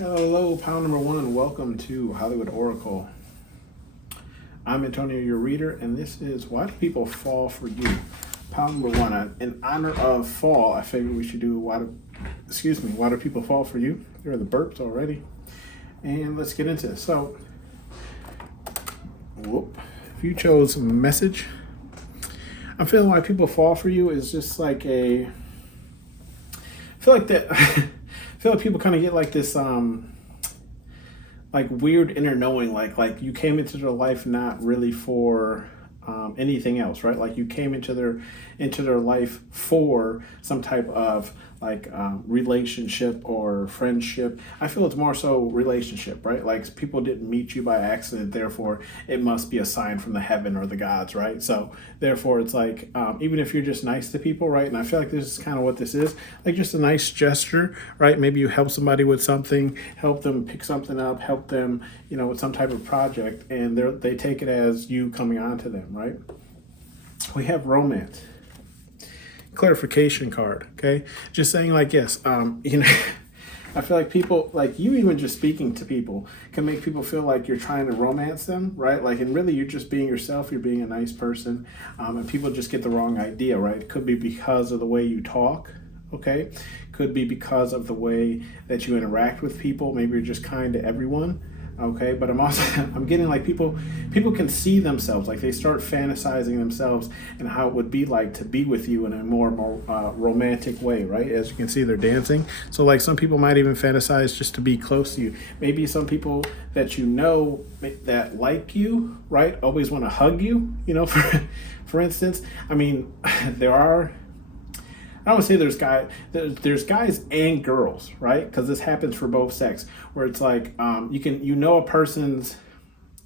Hello, pile number one. Welcome to Hollywood Oracle. I'm Antonio, your reader, and this is Why Do People Fall for You? Pile number one. In honor of fall, I figured we should do Why Do People Fall for You? There are the burps already. And let's get into it. So, if you chose message, I'm feeling why people fall for you is just like I feel like that. I feel like people kind of get like this, like weird inner knowing, like you came into their life not really for anything else, right? Like you came into their life for some type of relationship or friendship. I feel it's more so relationship, right? Like people didn't meet you by accident, therefore it must be a sign from the heaven or the gods, right? So therefore it's like even if you're just nice to people, right? And I feel like this is kind of what this is, like just a nice gesture, right? Maybe you help somebody with something, help them pick something up, help them, with some type of project, and they take it as you coming on to them, right? We have romance. Clarification card, okay? Just saying like, yes, I feel like people, like you even just speaking to people can make people feel like you're trying to romance them, right? Like, and really you're just being yourself, you're being a nice person, and people just get the wrong idea, right? It could be because of the way you talk, okay? Could be because of the way that you interact with people. Maybe you're just kind to everyone. Okay, but I'm getting like people can see themselves, like they start fantasizing themselves and how it would be like to be with you in a more romantic way, right? As you can see, they're dancing. So like some people might even fantasize just to be close to you. Maybe some people that that like you, right, always want to hug you, for instance. I mean, I don't want to say there's guys and girls, right? Because this happens for both sex, where it's like a person's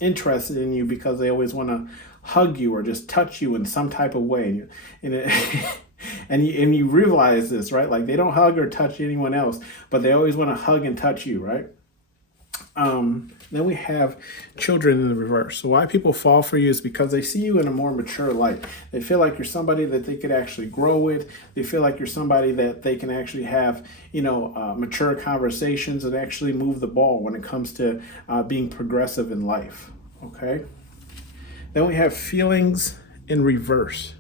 interested in you because they always want to hug you or just touch you in some type of way, and you realize this, right? Like they don't hug or touch anyone else, but they always want to hug and touch you, right? Then we have children in the reverse. So why people fall for you is because they see you in a more mature light. They feel like you're somebody that they could actually grow with. They feel like you're somebody that they can actually have, mature conversations and actually move the ball when it comes to being progressive in life. Okay. Then we have feelings in reverse.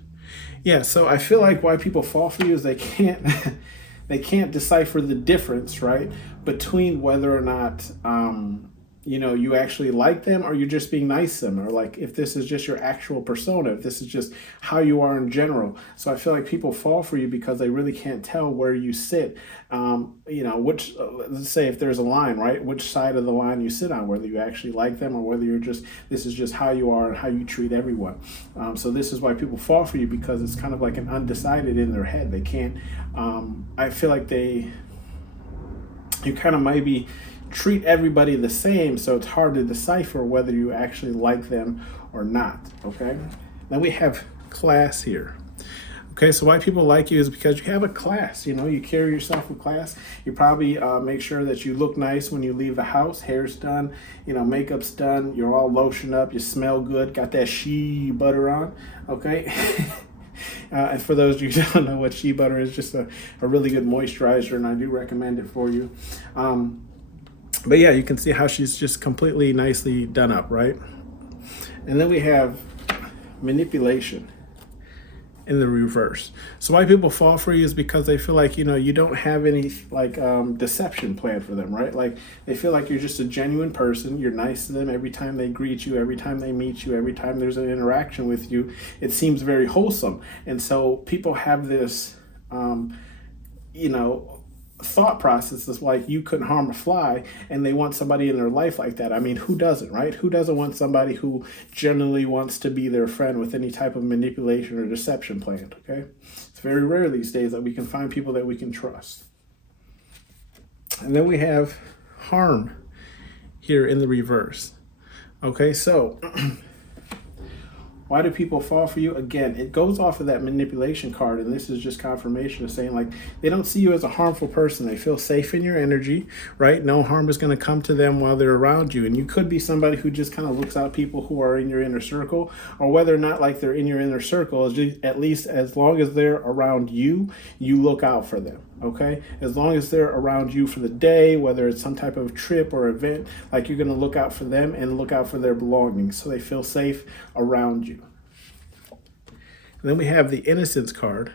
Yeah. So I feel like why people fall for you is they can't they can't decipher the difference, right, between whether or not you actually like them or you're just being nice to them, or like if this is just your actual persona, if this is just how you are in general. So I feel like people fall for you because they really can't tell where you sit, which let's say if there's a line, right, which side of the line you sit on, whether you actually like them or whether this is just how you are and how you treat everyone. So this is why people fall for you, because it's kind of like an undecided in their head. They can't I feel like you kind of maybe treat everybody the same, so it's hard to decipher whether you actually like them or not. Okay, then we have class here. Okay, so why people like you is because you have a class. You carry yourself with class. You probably make sure that you look nice when you leave the house. Hair's done, makeup's done. You're all lotioned up. You smell good. Got that shea butter on. Okay. And for those of you who don't know what shea butter is, just a really good moisturizer, and I do recommend it for you. But yeah, you can see how she's just completely nicely done up, right? And then we have manipulation in the reverse. So why people fall for you is because they feel like, you don't have any deception planned for them, right? Like they feel like you're just a genuine person. You're nice to them every time they greet you, every time they meet you, every time there's an interaction with you. It seems very wholesome. And so people have this, thought process is like you couldn't harm a fly, and they want somebody in their life like that. I mean, who doesn't, right? Who doesn't want somebody who generally wants to be their friend with any type of manipulation or deception planned? Okay, it's very rare these days that we can find people that we can trust. And then we have harm here in the reverse. Okay, so why do people fall for you? Again, it goes off of that manipulation card, and this is just confirmation of saying like they don't see you as a harmful person. They feel safe in your energy, right? No harm is going to come to them while they're around you. And you could be somebody who just kind of looks out people who are in your inner circle, or whether or not like they're in your inner circle, at least as long as they're around you, you look out for them. Okay, as long as they're around you for the day, whether it's some type of trip or event, like you're going to look out for them and look out for their belongings so they feel safe around you. And then we have the innocence card.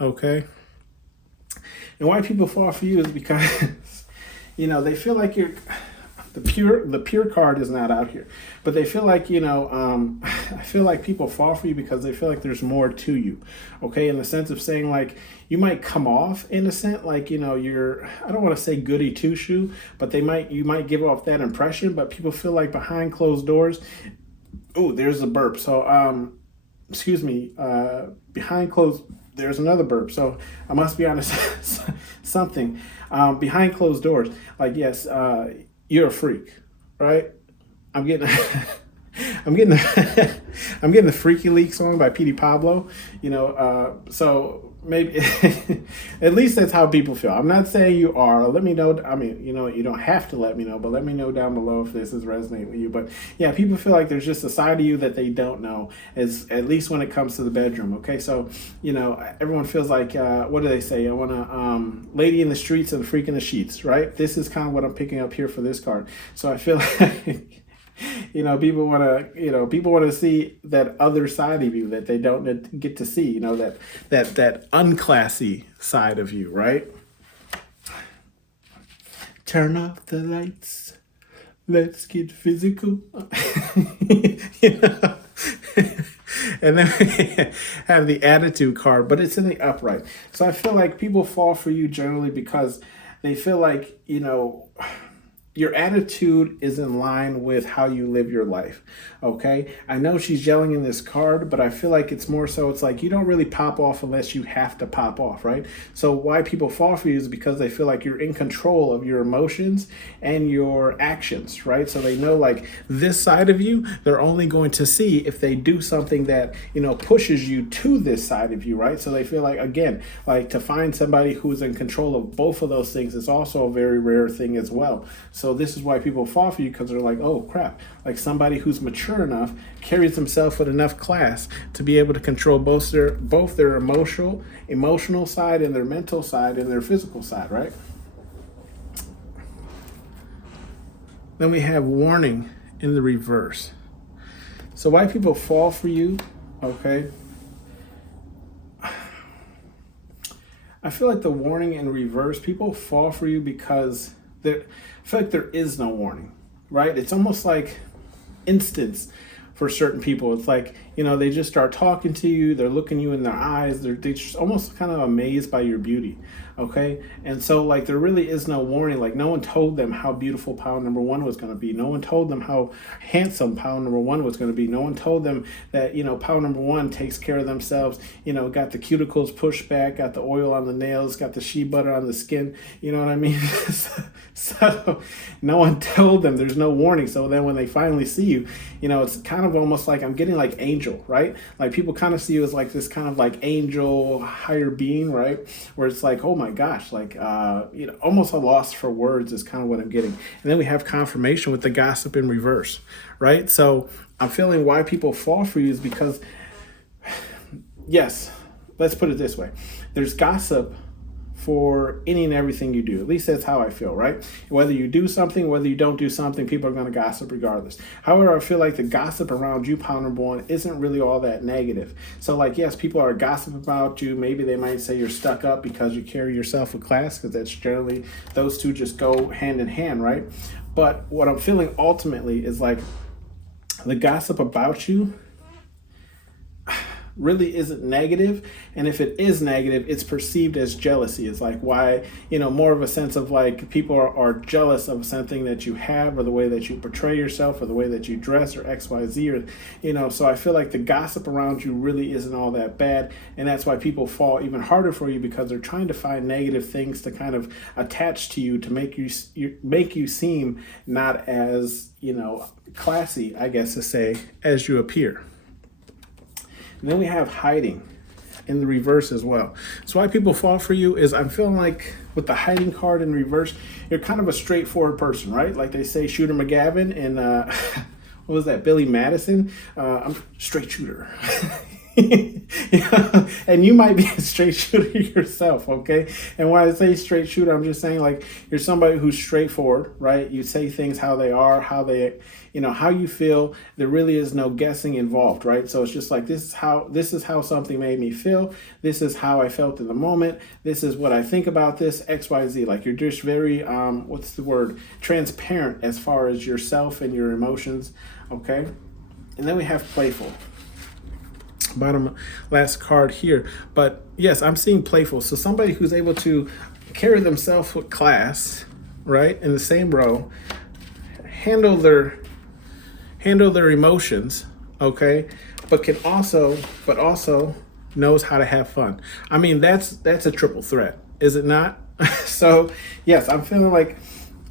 Okay, and why people fall for you is because they feel like you're the pure card is not out here, but they feel like I feel like people fall for you because they feel like there's more to you. Okay, in the sense of saying like you might come off innocent, like you're, I don't want to say goody two shoe, but you might give off that impression, but people feel like behind closed doors. Oh, there's a burp. So excuse me, behind closed, there's another burp. So I must be on something. Behind closed doors, like, yes, you're a freak, right? I'm getting, I'm getting, I'm getting the Freaky Leak song by Petey Pablo, so maybe, at least that's how people feel. I'm not saying you are. Let me know. I mean, you don't have to let me know, but let me know down below if this is resonating with you. But yeah, people feel like there's just a side of you that they don't know, at least when it comes to the bedroom. Okay, so everyone feels like, what do they say? I want a lady in the streets and a freak in the sheets, right? This is kind of what I'm picking up here for this card. So I feel like people want to see that other side of you that they don't get to see, that unclassy side of you, right? Turn off the lights, let's get physical. And then we have the attitude card, but it's in the upright. So I feel like people fall for you generally because they feel like your attitude is in line with how you live your life. Okay, I know she's yelling in this card, but I feel like it's more so it's like you don't really pop off unless you have to pop off, right? So why people fall for you is because they feel like you're in control of your emotions and your actions, right? So they know like this side of you, they're only going to see if they do something that pushes you to this side of you, right? So they feel like, again, like to find somebody who's in control of both of those things is also a very rare thing as well. So this is why people fall for you, because they're like, oh crap, like somebody who's mature enough, carries himself with enough class to be able to control both their emotional side and their mental side and their physical side, right? Then we have warning in the reverse. So why people fall for you, okay? I feel like the warning in reverse, people fall for you because I feel like there is no warning, right? It's almost like instance for certain people. It's like, they just start talking to you, they're looking you in their eyes, they're just almost kind of amazed by your beauty, okay? And so like there really is no warning. Like no one told them how beautiful pound number one was going to be. No one told them how handsome pound number one was going to be. No one told them that, pound number one takes care of themselves, got the cuticles pushed back, got the oil on the nails, got the shea butter on the skin, you know what I mean? So no one told them, there's no warning. So then when they finally see you, it's kind of almost like I'm getting like angel, right? Like people kind of see you as like this kind of like angel higher being, right? Where it's like, oh my gosh, like, almost a loss for words is kind of what I'm getting. And then we have confirmation with the gossip in reverse, right? So I'm feeling why people fall for you is because, yes, let's put it this way. There's gossip for any and everything you do. At least that's how I feel, right? Whether you do something, whether you don't do something, people are going to gossip regardless. However, I feel like the gossip around you, pound number one, isn't really all that negative. So like, yes, people are gossiping about you. Maybe they might say you're stuck up because you carry yourself with class, because that's generally, those two just go hand in hand, right? But what I'm feeling ultimately is like the gossip about you really isn't negative, and if it is negative, it's perceived as jealousy. It's like why, more of a sense of like people are jealous of something that you have, or the way that you portray yourself, or the way that you dress, or XYZ, or so I feel like the gossip around you really isn't all that bad, and that's why people fall even harder for you, because they're trying to find negative things to kind of attach to you to make you seem not as classy, I guess to say, as you appear. And then we have hiding in the reverse as well. So why people fall for you is I'm feeling like with the hiding card in reverse, you're kind of a straightforward person, right? Like they say Shooter McGavin and what was that, Billy Madison? I'm straight shooter. And you might be a straight shooter yourself, okay? And when I say straight shooter, I'm just saying like you're somebody who's straightforward, right? You say things how they are, how they, how you feel. There really is no guessing involved, right? So it's just like this is how something made me feel. This is how I felt in the moment. This is what I think about this XYZ. Like you're just very what's the word? Transparent as far as yourself and your emotions, okay? And then we have playful. Bottom last card here, but yes, I'm seeing playful. So somebody who's able to carry themselves with class, right, in the same row, handle their emotions, okay, but also knows how to have fun. I mean, that's a triple threat, is it not? So yes, I'm feeling like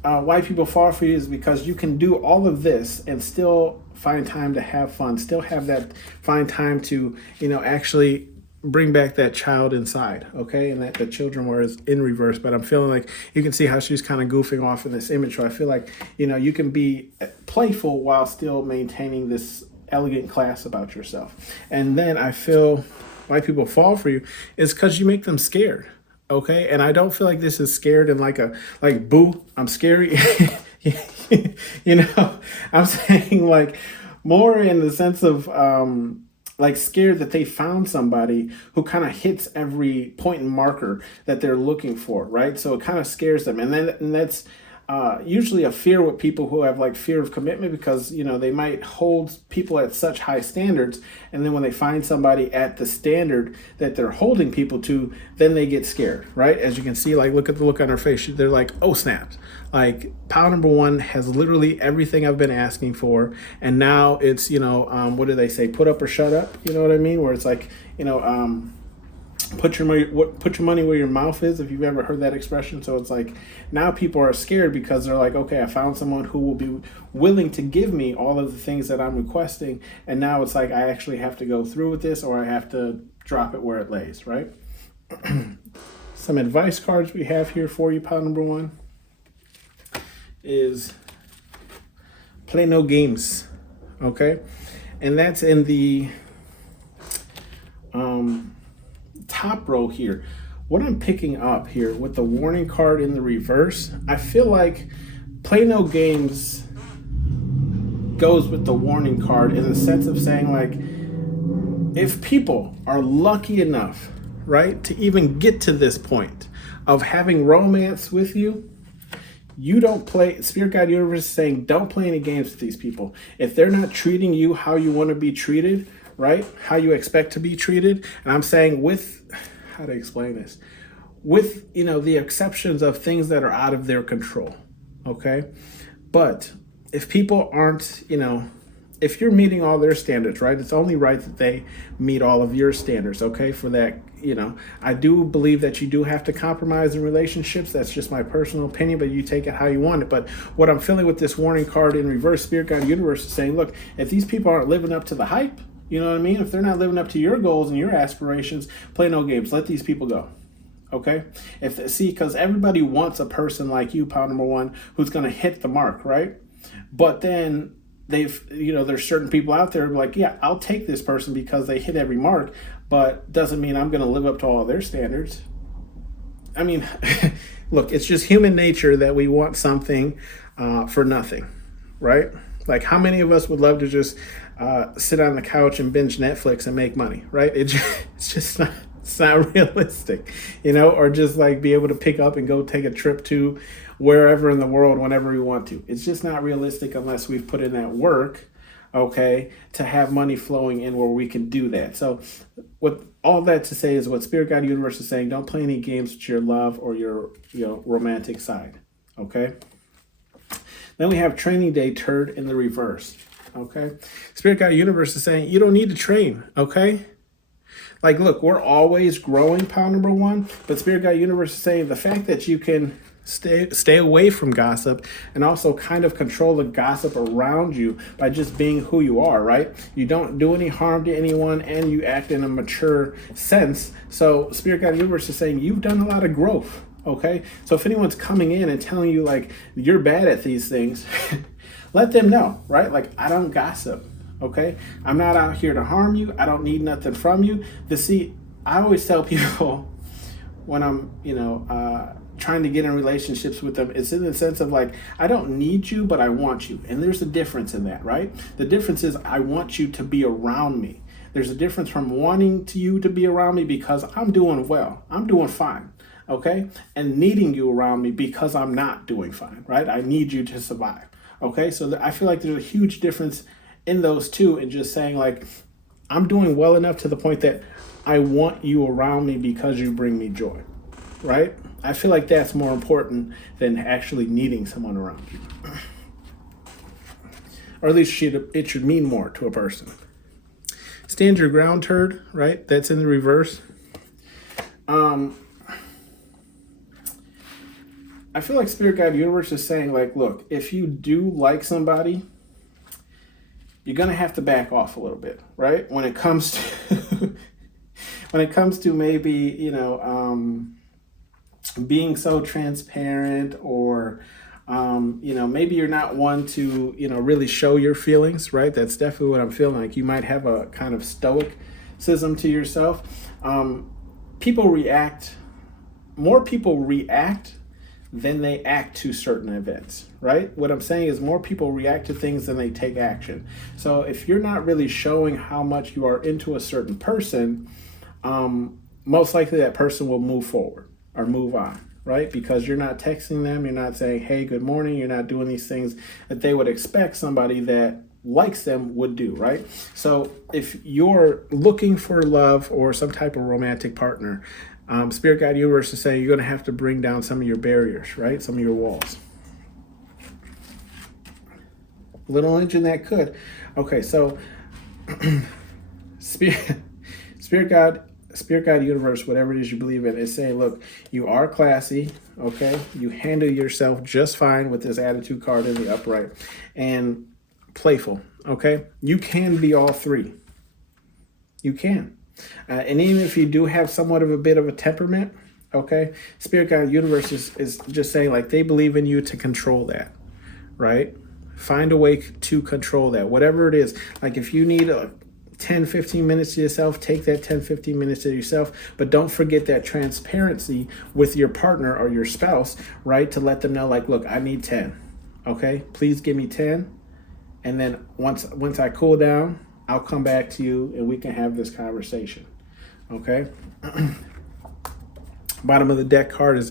why people fall for you is because you can do all of this and still find time to have fun, still find time to, actually bring back that child inside, okay? And that the children were in reverse, but I'm feeling like you can see how she's kind of goofing off in this image. So I feel like, you can be playful while still maintaining this elegant class about yourself. And then I feel why people fall for you is because you make them scared. Okay, and I don't feel like this is scared in like boo, I'm scary. I'm saying like more in the sense of like scared that they found somebody who kind of hits every point and marker that they're looking for, right? So it kind of scares them, and that's usually a fear with people who have like fear of commitment because they might hold people at such high standards, and then when they find somebody at the standard that they're holding people to, then they get scared, right? As you can see, like look at the look on her face. They're like, oh snaps, like pile number one has literally everything I've been asking for, and now it's what do they say, put up or shut up, you know what I mean, where it's like put your money where your mouth is, if you've ever heard that expression. So it's like now people are scared because they're like, okay, I found someone who will be willing to give me all of the things that I'm requesting, and now it's like I actually have to go through with this, or I have to drop it where it lays, right? Some advice cards we have here for you, pile number one, is play no games, okay? And that's in the top row here. What I'm picking up here with the warning card in the reverse, I feel like play no games goes with the warning card in the sense of saying like, if people are lucky enough, right, to even get to this point of having romance with you, you don't play. Spirit Guide Universe is saying don't play any games with these people. If they're not treating you how you want to be treated, right, how you expect to be treated, and I'm saying with, how to explain this, with the exceptions of things that are out of their control, okay? But if people aren't, if you're meeting all their standards, right, it's only right that they meet all of your standards, okay? For that, I do believe that you do have to compromise in relationships. That's just my personal opinion, but you take it how you want it. But what I'm feeling with this warning card in reverse, Spirit Guide Universe is saying, look, if these people aren't living up to the hype, you know what I mean? If they're not living up to your goals and your aspirations, play no games. Let these people go. Okay? Because everybody wants a person like you, pile number one, who's going to hit the mark, right? But then there's certain people out there who are like, yeah, I'll take this person because they hit every mark, but doesn't mean I'm going to live up to all their standards. I mean, look, it's just human nature that we want something for nothing, right? Like how many of us would love to just sit on the couch and binge Netflix and make money, right? It's just not, it's not realistic, or just like be able to pick up and go take a trip to wherever in the world whenever we want to. It's just not realistic unless we've put in that work, okay, to have money flowing in where we can do that. So what all that to say is what Spirit Guide Universe is saying, don't play any games with your love or your romantic side, okay? Then we have training day turd in the reverse, okay? Spirit Guide Universe is saying you don't need to train, okay? Like, look, we're always growing, pile number one, but Spirit Guide Universe is saying the fact that you can stay away from gossip and also kind of control the gossip around you by just being who you are, right? You don't do any harm to anyone and you act in a mature sense. So Spirit Guide Universe is saying you've done a lot of growth, okay? So if anyone's coming in and telling you like you're bad at these things, let them know, right? Like, I don't gossip, Okay, I'm not out here to harm you. I don't need nothing from you. I always tell people when I'm, trying to get in relationships with them, it's in the sense of like, I don't need you, but I want you. And there's a difference in that, right? The difference is I want you to be around me. There's a difference from wanting you to be around me because I'm doing well. I'm doing fine. Okay. And needing you around me because I'm not doing fine, right? I need you to survive. Okay. So I feel like there's a huge difference in those two, and just saying like, I'm doing well enough to the point that I want you around me because you bring me joy, right? I feel like that's more important than actually needing someone around you. Or at least it should mean more to a person. Stand your ground, turd, right? That's in the reverse. I feel like Spirit Guide Universe is saying like, look, if you do like somebody, you're going to have to back off a little bit, right? When it comes to maybe, being so transparent, or maybe you're not one to really show your feelings, right? That's definitely what I'm feeling like. You might have a kind of stoicism to yourself. More people react than they act to certain events, right? What I'm saying is more people react to things than they take action. So if you're not really showing how much you are into a certain person, most likely that person will move forward or move on, right? Because you're not texting them, you're not saying, hey, good morning, you're not doing these things that they would expect somebody that likes them would do, right? So if you're looking for love or some type of romantic partner, Spirit Guide Universe is saying you're going to have to bring down some of your barriers, right? Some of your walls. Little engine that could. Okay, so Spirit Guide Universe, whatever it is you believe in, is saying, look, you are classy, okay? You handle yourself just fine with this attitude card in the upright, and playful, okay? You can be all three. You can. And even if you do have somewhat of a bit of a temperament, okay, Spirit Guide Universe is just saying like they believe in you to control that, right? Find a way to control that, whatever it is. Like if you need 10, 15 minutes to yourself, take that 10, 15 minutes to yourself, but don't forget that transparency with your partner or your spouse, right? To let them know like, look, I need 10, okay? Please give me 10. And then once I cool down, I'll come back to you and we can have this conversation, okay? Bottom of the deck card is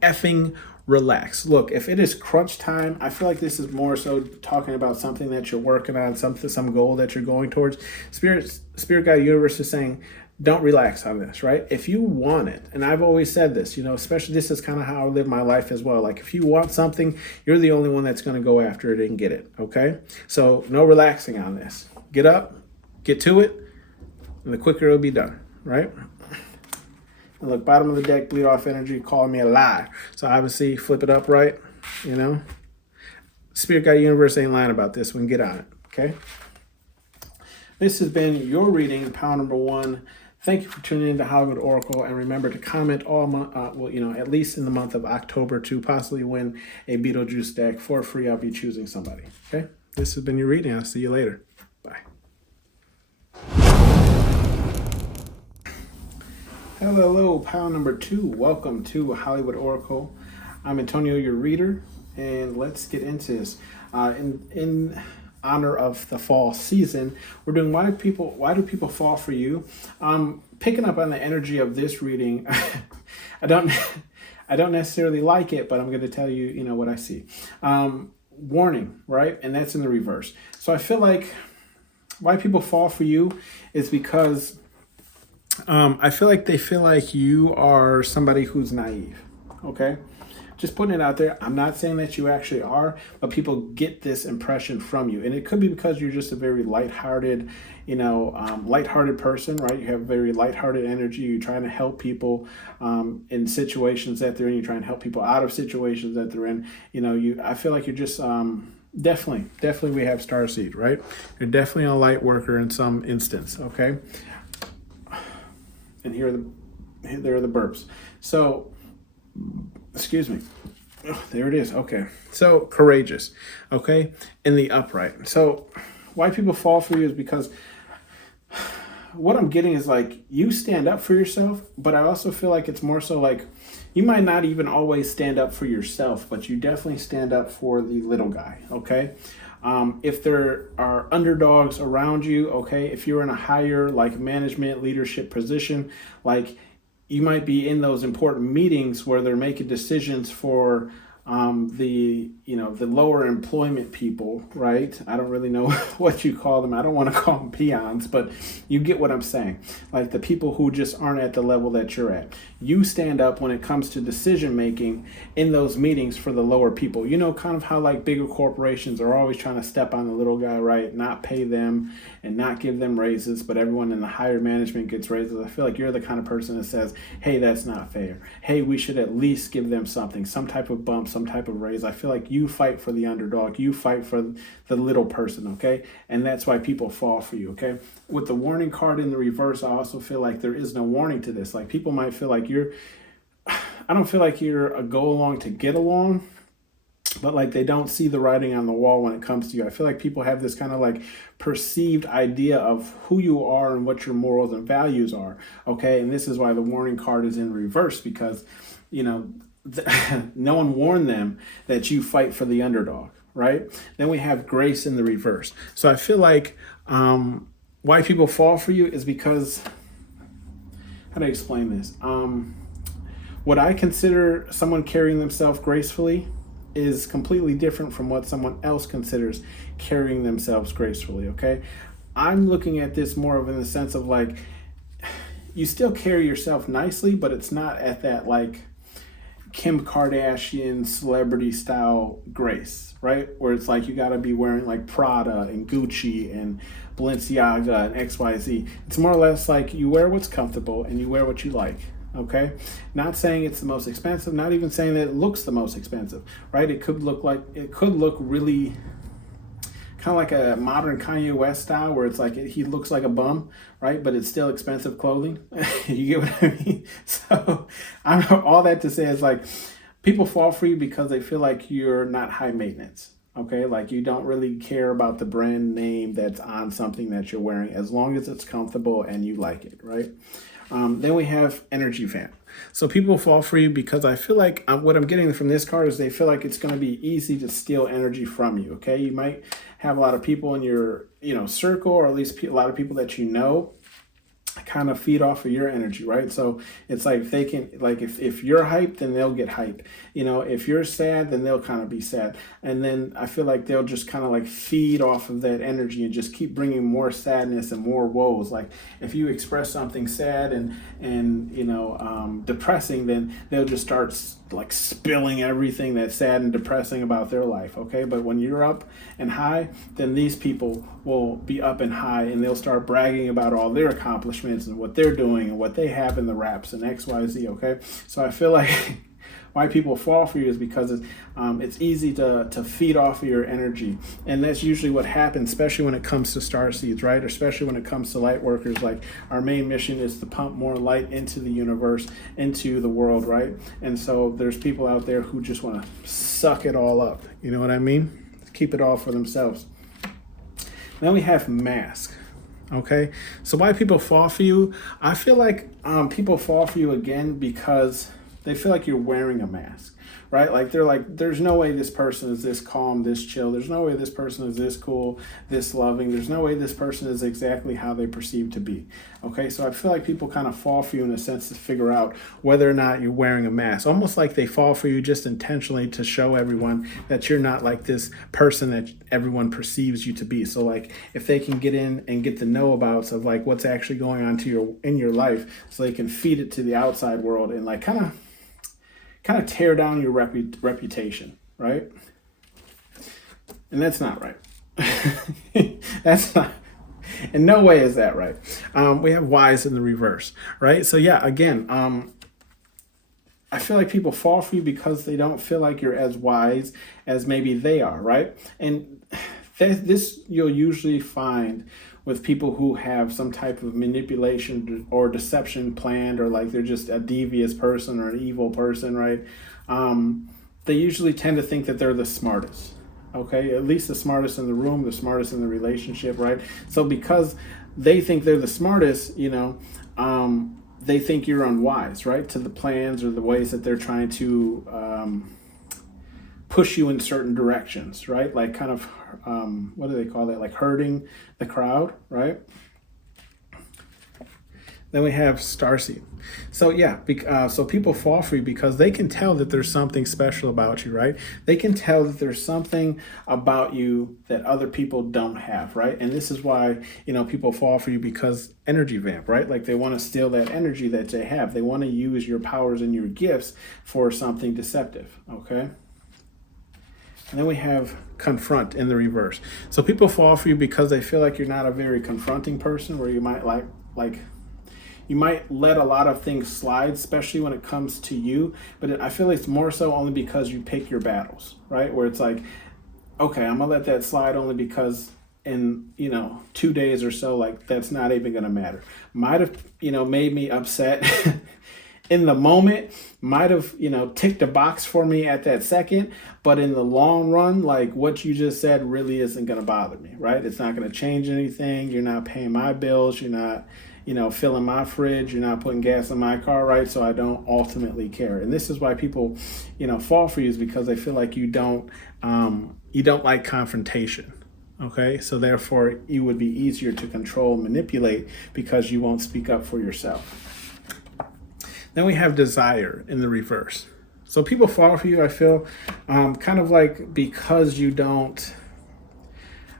effing relax. Look, if it is crunch time, I feel like this is more so talking about something that you're working on, some goal that you're going towards. Spirit Guide Universe is saying, don't relax on this, right? If you want it, and I've always said this, especially this is kind of how I live my life as well. Like if you want something, you're the only one that's going to go after it and get it, okay? So no relaxing on this. Get up, get to it, and the quicker it'll be done, right? And look, bottom of the deck, bleed off energy, calling me a lie. So obviously, flip it up right, Spirit Guide Universe ain't lying about this one. Get on it, okay? This has been your reading, Power Number 1. Thank you for tuning in to Hollywood Oracle, and remember to comment all month, at least in the month of October, to possibly win a Beetlejuice deck for free. I'll be choosing somebody, okay? This has been your reading. I'll see you later. Bye. Hello, Power Number 2. Welcome to Hollywood Oracle. I'm Antonio, your reader, and let's get into this. In honor of the fall season, we're doing why do people fall for you? Picking up on the energy of this reading, I don't necessarily like it, but I'm going to tell you, what I see. Warning, right? And that's in the reverse. So I feel like why people fall for you is because I feel like they feel like you are somebody who's naive. Okay? Just putting it out there. I'm not saying that you actually are, but people get this impression from you. And it could be because you're just a very lighthearted, lighthearted person, right? You have very lighthearted energy. You're trying to help people in situations that they're in. You're trying to help people out of situations that they're in. I feel like you're just definitely we have starseed, right? You're definitely a light worker in some instance, okay? And there are the burps. So, excuse me. Oh, there it is. Okay. So courageous. Okay. In the upright. So why people fall for you is because what I'm getting is like you stand up for yourself, but I also feel like it's more so like you might not even always stand up for yourself, but you definitely stand up for the little guy, okay? If there are underdogs around you, okay, if you're in a higher like management leadership position, like you might be in those important meetings where they're making decisions for the lower employment people, right? I don't really know what you call them. I don't want to call them peons, but you get what I'm saying. Like the people who just aren't at the level that you're at. You stand up when it comes to decision making in those meetings for the lower people. You know, kind of how like bigger corporations are always trying to step on the little guy, right? Not pay them and not give them raises, but everyone in the higher management gets raises. I feel like you're the kind of person that says, hey, that's not fair. Hey, we should at least give them something, some type of bump, some type of raise. I feel like you fight for the underdog. You fight for the little person, okay? And that's why people fall for you, okay? With the warning card in the reverse, I also feel like there is no warning to this. Like people might feel like I don't feel like you're a go along to get along, but like they don't see the writing on the wall when it comes to you. I feel like people have this kind of like perceived idea of who you are and what your morals and values are, okay? And this is why the warning card is in reverse, because, you know, no one warned them that you fight for the underdog, right? Then we have grace in the reverse. So I feel like why people fall for you is because, how do I explain this? What I consider someone carrying themselves gracefully is completely different from what someone else considers carrying themselves gracefully, okay? I'm looking at this more of in the sense of like, you still carry yourself nicely, but it's not at that like Kim Kardashian celebrity style grace, right? Where it's like you got to be wearing like Prada and Gucci and Balenciaga and XYZ. It's more or less like you wear what's comfortable and you wear what you like, okay? Not saying it's the most expensive, not even saying that it looks the most expensive, right? It could look really kind of like a modern Kanye West style where it's like he looks like a bum, right? But it's still expensive clothing. You get what I mean? So all that to say is like people fall for you because they feel like you're not high maintenance. Okay, like you don't really care about the brand name that's on something that you're wearing as long as it's comfortable and you like it, right? Then we have energy fan. So people fall for you because I feel like what I'm getting from this card is they feel like it's going to be easy to steal energy from you. Okay, you might have a lot of people in your circle, or at least a lot of people that you know kind of feed off of your energy, right? So it's like they can, like if you're hyped, then they'll get hyped. If you're sad, then they'll kind of be sad. And then I feel like they'll just kind of like feed off of that energy and just keep bringing more sadness and more woes. Like if you express something sad and depressing, then they'll just start like spilling everything that's sad and depressing about their life, okay? But when you're up and high, then these people will be up and high and they'll start bragging about all their accomplishments and what they're doing and what they have in the raps and XYZ, okay? So I feel like why people fall for you is because it's easy to feed off of your energy. And that's usually what happens, especially when it comes to starseeds, right? Especially when it comes to light workers. Like our main mission is to pump more light into the universe, into the world, right? And so there's people out there who just want to suck it all up. You know what I mean? Keep it all for themselves. Then we have mask. Okay, so why people fall for you? I feel like people fall for you again because they feel like you're wearing a mask, right? Like they're like, there's no way this person is this calm, this chill. There's no way this person is this cool, this loving. There's no way this person is exactly how they perceive to be. Okay, so I feel like people kind of fall for you in a sense to figure out whether or not you're wearing a mask. Almost like they fall for you just intentionally to show everyone that you're not like this person that everyone perceives you to be. So like if they can get in and get the know-abouts of like what's actually going on in your life, so they can feed it to the outside world and like kind of tear down your reputation, right? And that's not right. That's not, in no way is that right. We have wise in the reverse, right? So yeah, again, I feel like people fall for you because they don't feel like you're as wise as maybe they are, right? And this you'll usually find with people who have some type of manipulation or deception planned, or like they're just a devious person or an evil person, right? They usually tend to think that they're the smartest, Okay, at least the smartest in the room, the smartest in the relationship, right? So because they think they're the smartest, they think you're unwise, right? To the plans or the ways that they're trying to push you in certain directions, right? Like kind of, what do they call that? Like herding the crowd, right? Then we have starseed. So yeah, so people fall for you because they can tell that there's something special about you, right? They can tell that there's something about you that other people don't have, right? And this is why, people fall for you because energy vamp, right? Like they want to steal that energy that they have. They want to use your powers and your gifts for something deceptive, okay? And then we have confront in the reverse. So people fall for you because they feel like you're not a very confronting person, where you might like you might let a lot of things slide, especially when it comes to you. But I feel it's more so only because you pick your battles, right? Where it's like, okay, I'm gonna let that slide only because in 2 days or so, like that's not even gonna matter. Might have made me upset in the moment, might have ticked a box for me at that second, but in the long run, like what you just said really isn't gonna bother me, right? It's not gonna change anything. You're not paying my bills. You're not filling my fridge, you're not putting gas in my car, right? So I don't ultimately care. And this is why people, fall for you, is because they feel like you don't like confrontation. Okay, so therefore you would be easier to control, manipulate, because you won't speak up for yourself. Then we have desire in the reverse. So people fall for you, I feel, kind of like because you don't.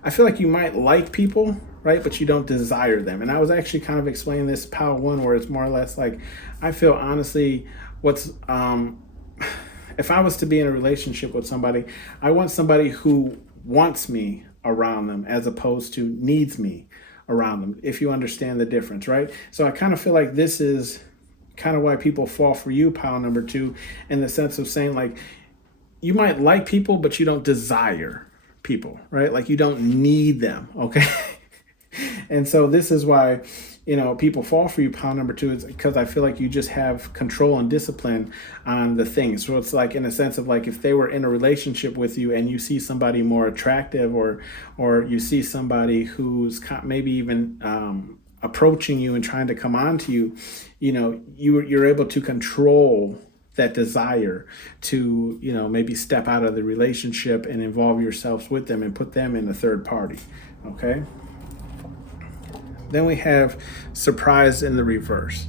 I feel like you might like people, right? But you don't desire them. And I was actually kind of explaining this Power 1, where it's more or less like, I feel honestly, if I was to be in a relationship with somebody, I want somebody who wants me around them as opposed to needs me around them, if you understand the difference, right? So I kind of feel like this is kind of why people fall for you, pile number 2, in the sense of saying like, you might like people, but you don't desire people, right? Like you don't need them, okay? And so this is why, people fall for you, pile number 2, is because I feel like you just have control and discipline on the things. So it's like in a sense of like, if they were in a relationship with you and you see somebody more attractive, or you see somebody who's maybe even approaching you and trying to come on to you, you're able to control that desire to, maybe step out of the relationship and involve yourselves with them and put them in a third party. Okay. Then we have surprise in the reverse.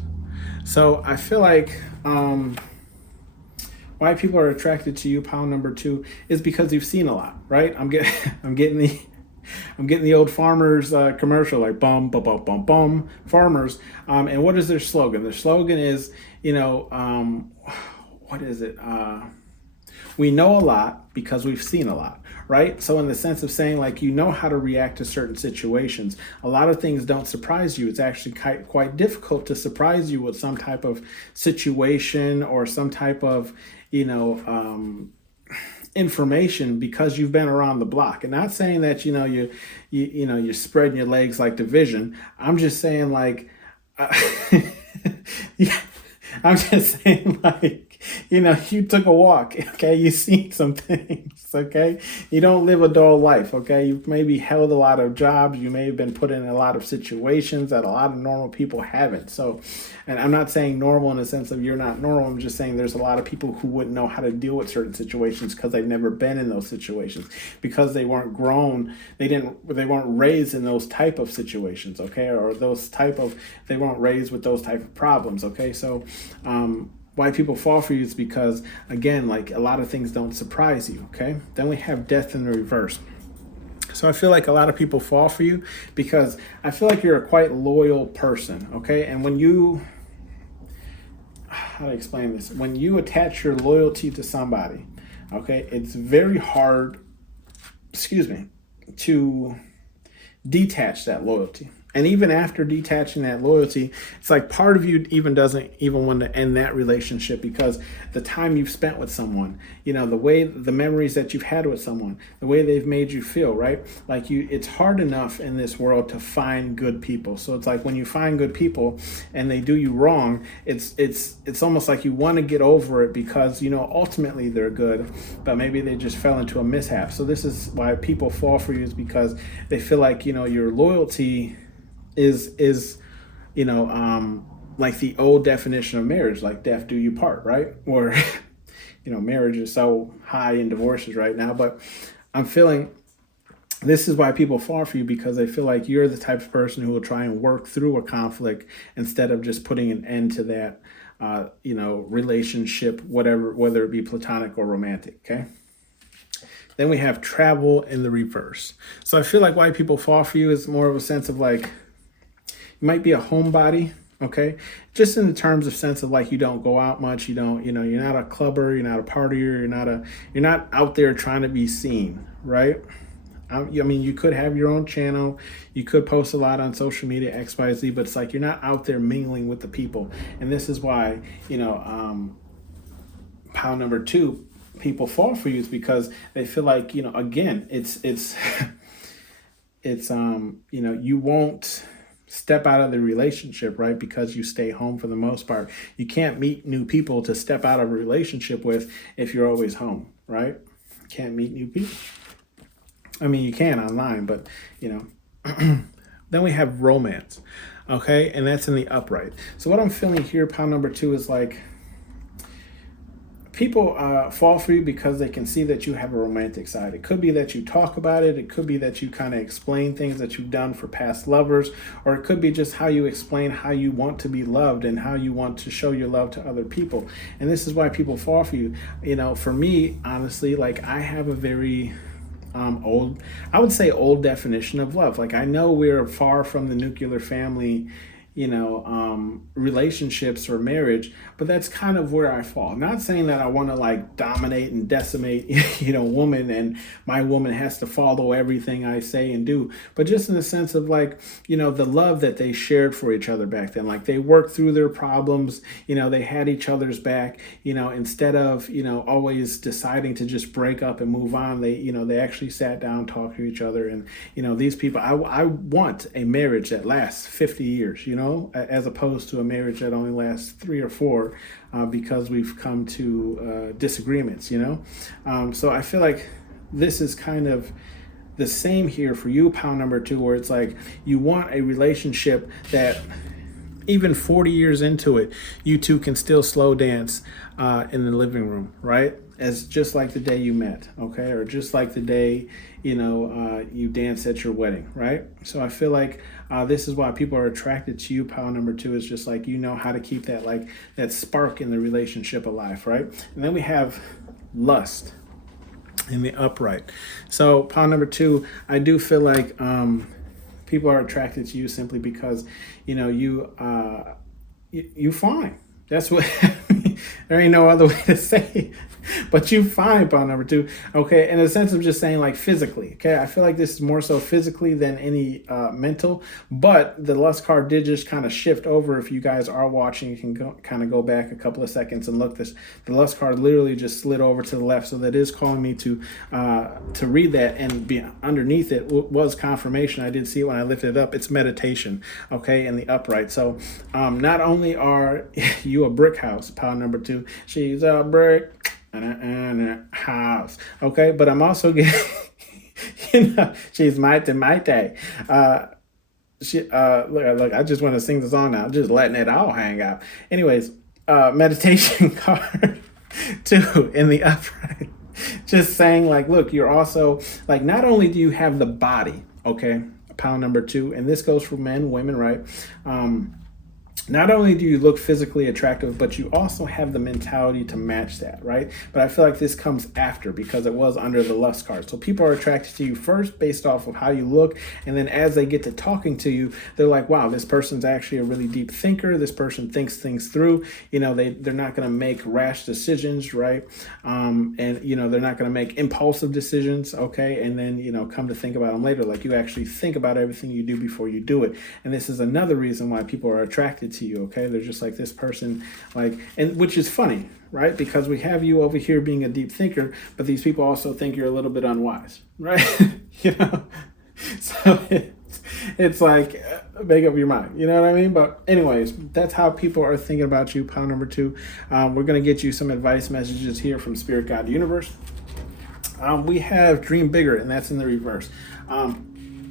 So I feel like why people are attracted to you, pile number 2, is because you've seen a lot, right? I'm getting the old Farmers commercial, like bum bum bum bum bum Farmers. And what is their slogan? Their slogan is, what is it? We know a lot because we've seen a lot, right? So in the sense of saying like, how to react to certain situations. A lot of things don't surprise you. It's actually quite difficult to surprise you with some type of situation or some type of, information, because you've been around the block. And not saying that, you're spreading your legs like division. I'm just saying like, yeah, I'm just saying like, you took a walk, okay? You've seen some things, okay? You don't live a dull life, okay? You've maybe held a lot of jobs. You may have been put in a lot of situations that a lot of normal people haven't. So, and I'm not saying normal in the sense of you're not normal. I'm just saying there's a lot of people who wouldn't know how to deal with certain situations because they've never been in those situations, because they weren't grown. They weren't raised in those type of situations, okay? Or they weren't raised with those type of problems, okay? So, why people fall for you is because, again, like a lot of things don't surprise you, okay? Then we have death in the reverse. So I feel like a lot of people fall for you because I feel like you're a quite loyal person, okay? And when how to explain this? When you attach your loyalty to somebody, okay, it's very hard, to detach that loyalty, And even after detaching that loyalty, it's like part of you even doesn't even want to end that relationship, because the time you've spent with someone, the way, the memories that you've had with someone, the way they've made you feel, right? Like it's hard enough in this world to find good people. So it's like when you find good people and they do you wrong, it's almost like you want to get over it because, ultimately they're good, but maybe they just fell into a mishap. So this is why people fall for you, is because they feel like, your loyalty is like the old definition of marriage, like death do you part, right? Or marriage is so high in divorces right now, but I'm feeling this is why people fall for you, because they feel like you're the type of person who will try and work through a conflict instead of just putting an end to that relationship, whether it be platonic or romantic. Okay. Then we have travel in the reverse. So I feel like why people fall for you is more of a sense of like, you might be a homebody, okay? Just in the terms of sense of like, you don't go out much, you don't, you're not a clubber, you're not a partier, you're not out there trying to be seen, right? I mean, you could have your own channel, you could post a lot on social media, XYZ, but it's like you're not out there mingling with the people. And this is why, pile number 2, people fall for you, is because they feel like, again, it's you won't step out of the relationship, right? Because you stay home for the most part. You can't meet new people to step out of a relationship with if you're always home, right? You can't meet new people. I mean, you can online, but then we have romance, okay? And that's in the upright. So what I'm feeling here, pile number 2, is like, people fall for you because they can see that you have a romantic side. It could be that you talk about it. It could be that you kind of explain things that you've done for past lovers, or it could be just how you explain how you want to be loved and how you want to show your love to other people. And this is why people fall for you. For me, honestly, like I have a very old definition of love. Like I know we're far from the nuclear family, relationships or marriage, but that's kind of where I fall. I'm not saying that I want to like dominate and decimate, woman, and my woman has to follow everything I say and do, but just in the sense of like, the love that they shared for each other back then. Like they worked through their problems, they had each other's back, instead of, always deciding to just break up and move on. They actually sat down, talked to each other. And, these people, I want a marriage that lasts 50 years, as opposed to a marriage that only lasts 3 or 4 because we've come to disagreements, So I feel like this is kind of the same here for you, pile number 2, where it's like you want a relationship that even 40 years into it, you two can still slow dance in the living room, right? As just like the day you met, okay? Or just like the day, you danced at your wedding, right? So I feel like this is why people are attracted to you. Pile number 2 is just like, how to keep that, like that spark in the relationship alive, right? And then we have lust in the upright. So pile number 2, I do feel like people are attracted to you simply because, you fine. That's what there ain't no other way to say it. But you fine, pile number 2. Okay, in a sense of just saying like physically. Okay, I feel like this is more so physically than any mental. But the lust card did just kind of shift over. If you guys are watching, you can kind of go back a couple of seconds and look. The lust card literally just slid over to the left. So that is calling me to read that, and be underneath it was confirmation. I did see it when I lifted it up. It's meditation. Okay, in the upright. So not only are you a brick house, pile number 2, she's a brick and a house. Okay, but I'm also getting, she's mighty. Look, I just want to sing the song now. I'm just letting it all hang out. Anyways, meditation card 2 in the upright. Just saying like, look, you're also like, not only do you have the body, okay, pile number 2, and this goes for men, women, right? not only do you look physically attractive, but you also have the mentality to match that, right? But I feel like this comes after because it was under the lust card. So people are attracted to you first based off of how you look. And then as they get to talking to you, they're like, wow, this person's actually a really deep thinker. This person thinks things through. You know, they're not going to make rash decisions, right? And, you know, they're not going to make impulsive decisions, okay? And then, you know, come to think about them later, like you actually think about everything you do before you do it. And this is another reason why people are attracted to you, okay? They're just like this person, like, and which is funny, right? Because we have you over here being a deep thinker, but these people also think you're a little bit unwise, right? You know, so it's like, make up your mind, you know what I mean? But anyways, that's how people are thinking about you. Pile number 2. We're going to get you some advice messages here from Spirit, God, Universe. We have dream bigger, and that's in the reverse.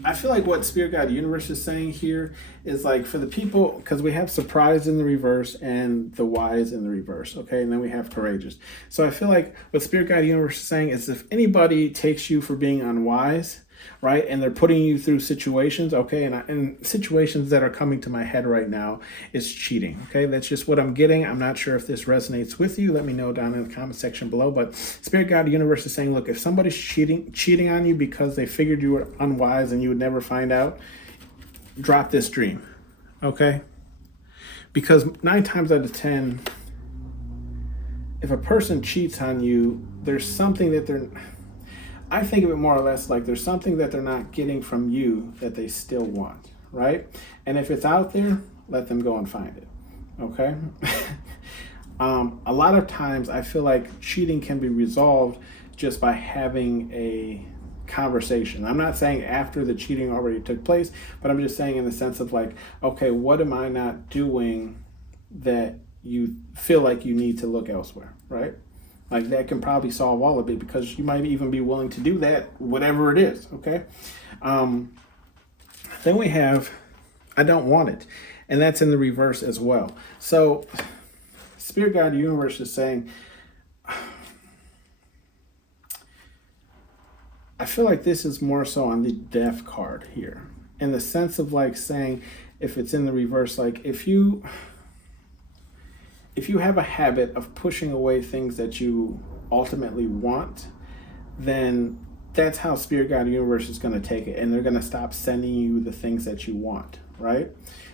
I feel like what Spirit, God, Universe is saying here is like for the people, because we have surprise in the reverse and the wise in the reverse, okay? And then we have courageous. So I feel like what Spirit, God, Universe is saying is if anybody takes you for being unwise, right, and they're putting you through situations, okay, and situations that are coming to my head right now is cheating, okay? That's just what I'm getting. I'm not sure if this resonates with you. Let me know down in the comment section below. But Spirit, God, Universe is saying, look, if somebody's cheating on you because they figured you were unwise and you would never find out, drop this dream, okay? Because 9 times out of 10, if a person cheats on you, there's something that I think of it more or less like there's something that they're not getting from you that they still want, right? And if it's out there, let them go and find it, okay? A lot of times I feel like cheating can be resolved just by having a conversation. I'm not saying after the cheating already took place, but I'm just saying in the sense of like, okay, what am I not doing that you feel like you need to look elsewhere, right? Like that can probably solve all of it because you might even be willing to do that, whatever it is, okay? Then we have, I don't want it. And that's in the reverse as well. So Spirit, God, Universe is saying, I feel like this is more so on the death card here. In the sense of like saying, if it's in the reverse, like if you have a habit of pushing away things that you ultimately want, then that's how Spirit, God, Universe is going to take it. And they're going to stop sending you the things that you want, right?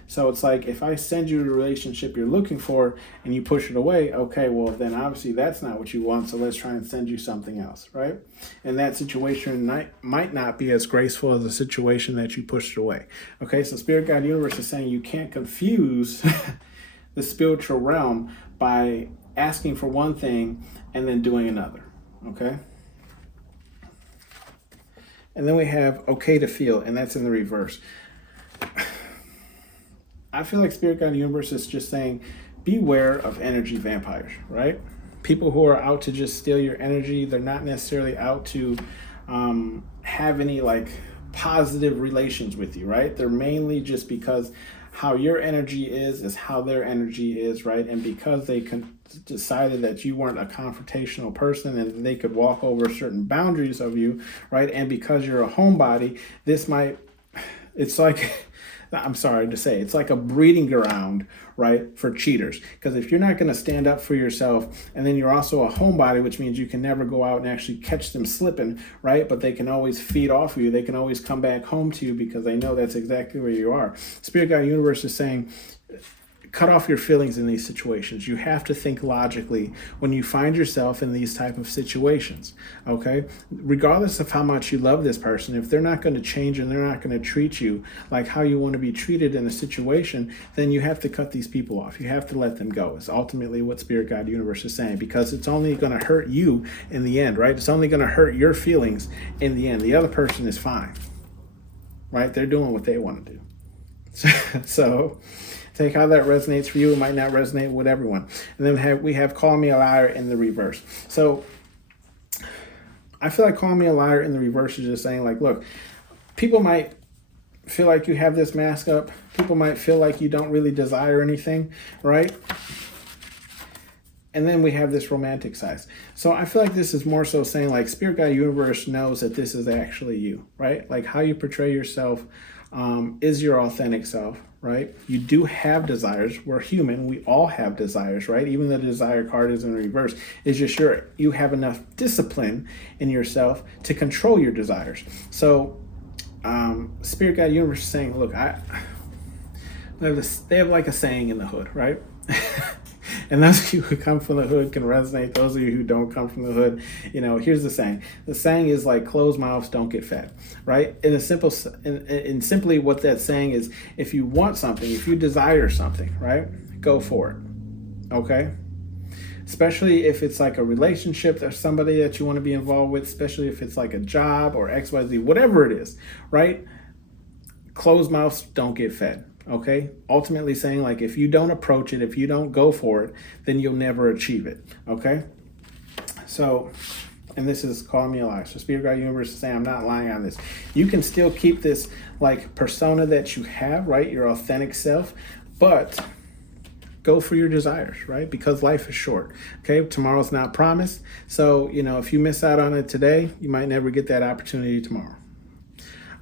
So it's like, if I send you the relationship you're looking for and you push it away, okay, well, then obviously that's not what you want. So let's try and send you something else, right? And that situation might not be as graceful as the situation that you pushed away. Okay, so Spirit, God, Universe is saying you can't confuse the spiritual realm by asking for one thing and then doing another, okay? And then we have okay to feel, and that's in the reverse. I feel like Spirit, God, Universe is just saying, beware of energy vampires, right? People who are out to just steal your energy, they're not necessarily out to have any like positive relations with you, right? They're mainly just because how your energy is how their energy is, right? And because they decided that you weren't a confrontational person and they could walk over certain boundaries of you, right? And because you're a homebody, it's like, I'm sorry to say, it's like a breeding ground, right, for cheaters. Because if you're not going to stand up for yourself, and then you're also a homebody, which means you can never go out and actually catch them slipping, right? But they can always feed off of you. They can always come back home to you because they know that's exactly where you are. Spirit, God, Universe is saying, cut off your feelings in these situations. You have to think logically when you find yourself in these type of situations, okay? Regardless of how much you love this person, if they're not going to change and they're not going to treat you like how you want to be treated in a situation, then you have to cut these people off. You have to let them go. It's ultimately what Spirit, God, Universe is saying, because it's only going to hurt you in the end, right? It's only going to hurt your feelings in the end. The other person is fine, right? They're doing what they want to do. So take how that resonates for you. It might not resonate with everyone. And then we have call me a liar in the reverse. So I feel like call me a liar in the reverse is just saying like, look, people might feel like you have this mask up. People might feel like you don't really desire anything, right? And then we have this romantic side. So I feel like this is more so saying like Spirit, God, Universe knows that this is actually you, right? Like how you portray yourself is your authentic self, right? You do have desires. We're human. We all have desires, right? Even the desire card is in reverse. It's just you have enough discipline in yourself to control your desires. So Spirit Guide Universe is saying, look, they have like a saying in the hood, right? And those of you who come from the hood can resonate. Those of you who don't come from the hood, here's the saying. The saying is like closed mouths don't get fed, right? In simply what that saying is, if you want something, if you desire something, right, go for it, okay? Especially if it's like a relationship or somebody that you want to be involved with, especially if it's like a job or XYZ, whatever it is, right? Closed mouths don't get fed. Okay, ultimately saying, like, if you don't approach it, if you don't go for it, then you'll never achieve it. Okay, so, and this is calling me a liar. So Spirit Guide Universe is saying, I'm not lying on this. You can still keep this like persona that you have, right? Your authentic self, but go for your desires, right? Because life is short. Okay, tomorrow's not promised. So, if you miss out on it today, you might never get that opportunity tomorrow.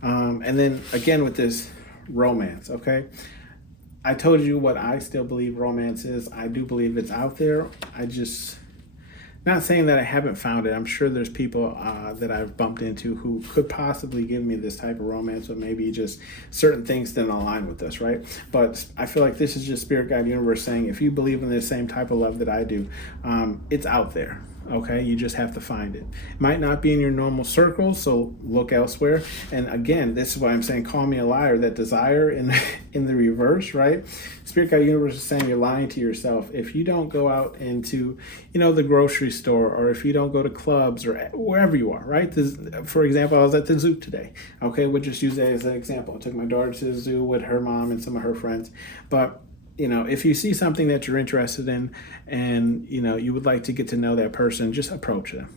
And then again with this romance, okay? I told you what I still believe romance is. I do believe it's out there. Not saying that I haven't found it. I'm sure there's people that I've bumped into who could possibly give me this type of romance, but maybe just certain things didn't align with us, right? But I feel like this is just Spirit Guide Universe saying, if you believe in the same type of love that I do, it's out there. Okay, you just have to find it. It might not be in your normal circles, so look elsewhere. And again, this is why I'm saying, call me a liar. That desire in the reverse, right? Spirit Guide Universe is saying you're lying to yourself. If you don't go out into, the grocery store, or if you don't go to clubs or wherever you are, right? For example, I was at the zoo today. Okay, we'll just use that as an example. I took my daughter to the zoo with her mom and some of her friends. But if you see something that you're interested in and, you would like to get to know that person, just approach them.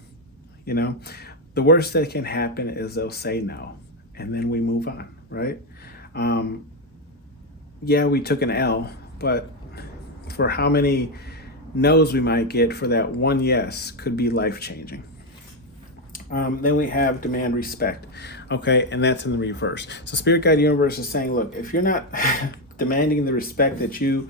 The worst that can happen is they'll say no, and then we move on, right? Yeah, we took an L, but for how many no's we might get for that one yes could be life-changing. Then we have demand respect, okay? And that's in the reverse. So Spirit Guide Universe is saying, look, if you're not demanding the respect that you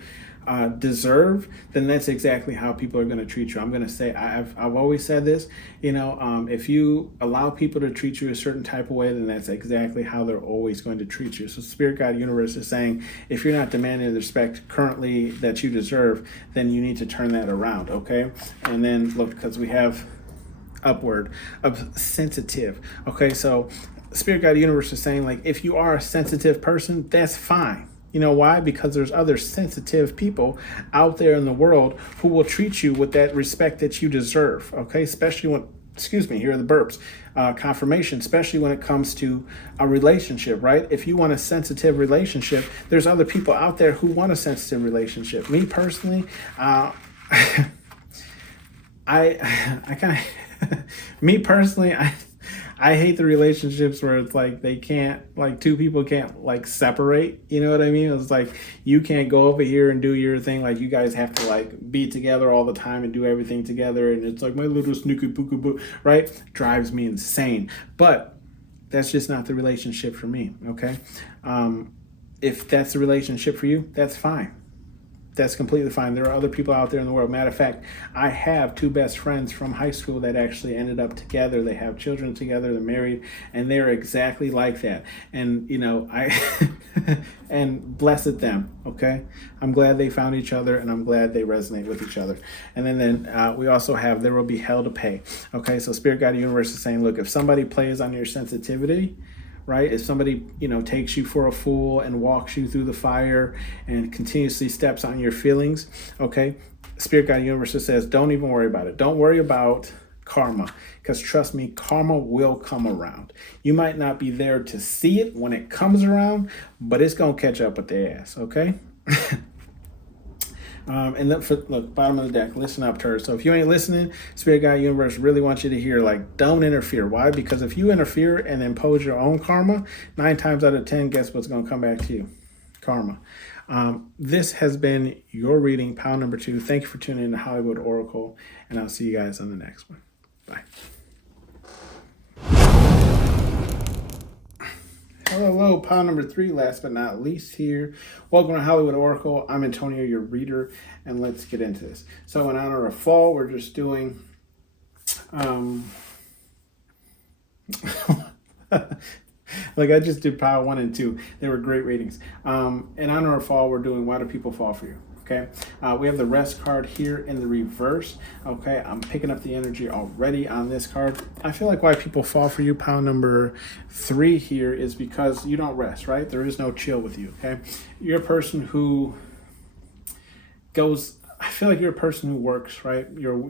deserve, then that's exactly how people are going to treat you. I'm going to say, I've always said this, if you allow people to treat you a certain type of way, then that's exactly how they're always going to treat you. So Spirit Guide Universe is saying, if you're not demanding the respect currently that you deserve, then you need to turn that around, okay? And then look, because we have upward of sensitive, okay? So Spirit Guide Universe is saying, like, if you are a sensitive person, that's fine. You know why? Because there's other sensitive people out there in the world who will treat you with that respect that you deserve, okay? Especially when, here are the burps, confirmation, especially when it comes to a relationship, right? If you want a sensitive relationship, there's other people out there who want a sensitive relationship. Me personally, I kind of, I hate the relationships where it's like they can't, like two people can't like separate, you know what I mean? It's like you can't go over here and do your thing, like you guys have to like be together all the time and do everything together, and it's like my little snooky pooky boo, right? Drives me insane. But that's just not the relationship for me, okay? If that's the relationship for you, that's fine. That's completely fine. There are other people out there in the world. Matter of fact, I have two best friends from high school that actually ended up together. They have children together, they're married, and they're exactly like that. And, and blessed them, okay? I'm glad they found each other, and I'm glad they resonate with each other. And then we also have, there will be hell to pay, okay? So Spirit Guide Universe is saying, look, if somebody plays on your sensitivity, right? If somebody, takes you for a fool and walks you through the fire and continuously steps on your feelings, okay? Spirit Guide Universe says, don't even worry about it. Don't worry about karma, because trust me, karma will come around. You might not be there to see it when it comes around, but it's going to catch up with their ass, okay? And then look, bottom of the deck, listen up, turds. So if you ain't listening, Spirit Guide Universe really wants you to hear, like, don't interfere. Why? Because if you interfere and impose your own karma, 9 times out of 10, guess what's going to come back to you? Karma. This has been your reading, pound number 2. Thank you for tuning in to Hollywood Oracle, and I'll see you guys on the next one. Bye. Hello, pile number 3, last but not least here. Welcome to Hollywood Oracle. I'm Antonio, your reader, and let's get into this. So in honor of fall, we're just doing like I just did pile 1 and 2. They were great readings. In honor of fall, we're doing Why Do People Fall For You? Okay, we have the rest card here in the reverse. Okay, I'm picking up the energy already on this card. I feel like why people fall for you, pile number 3 here, is because you don't rest, right? There is no chill with you, okay? You're a person who goes, I feel like you're a person who works, right? You're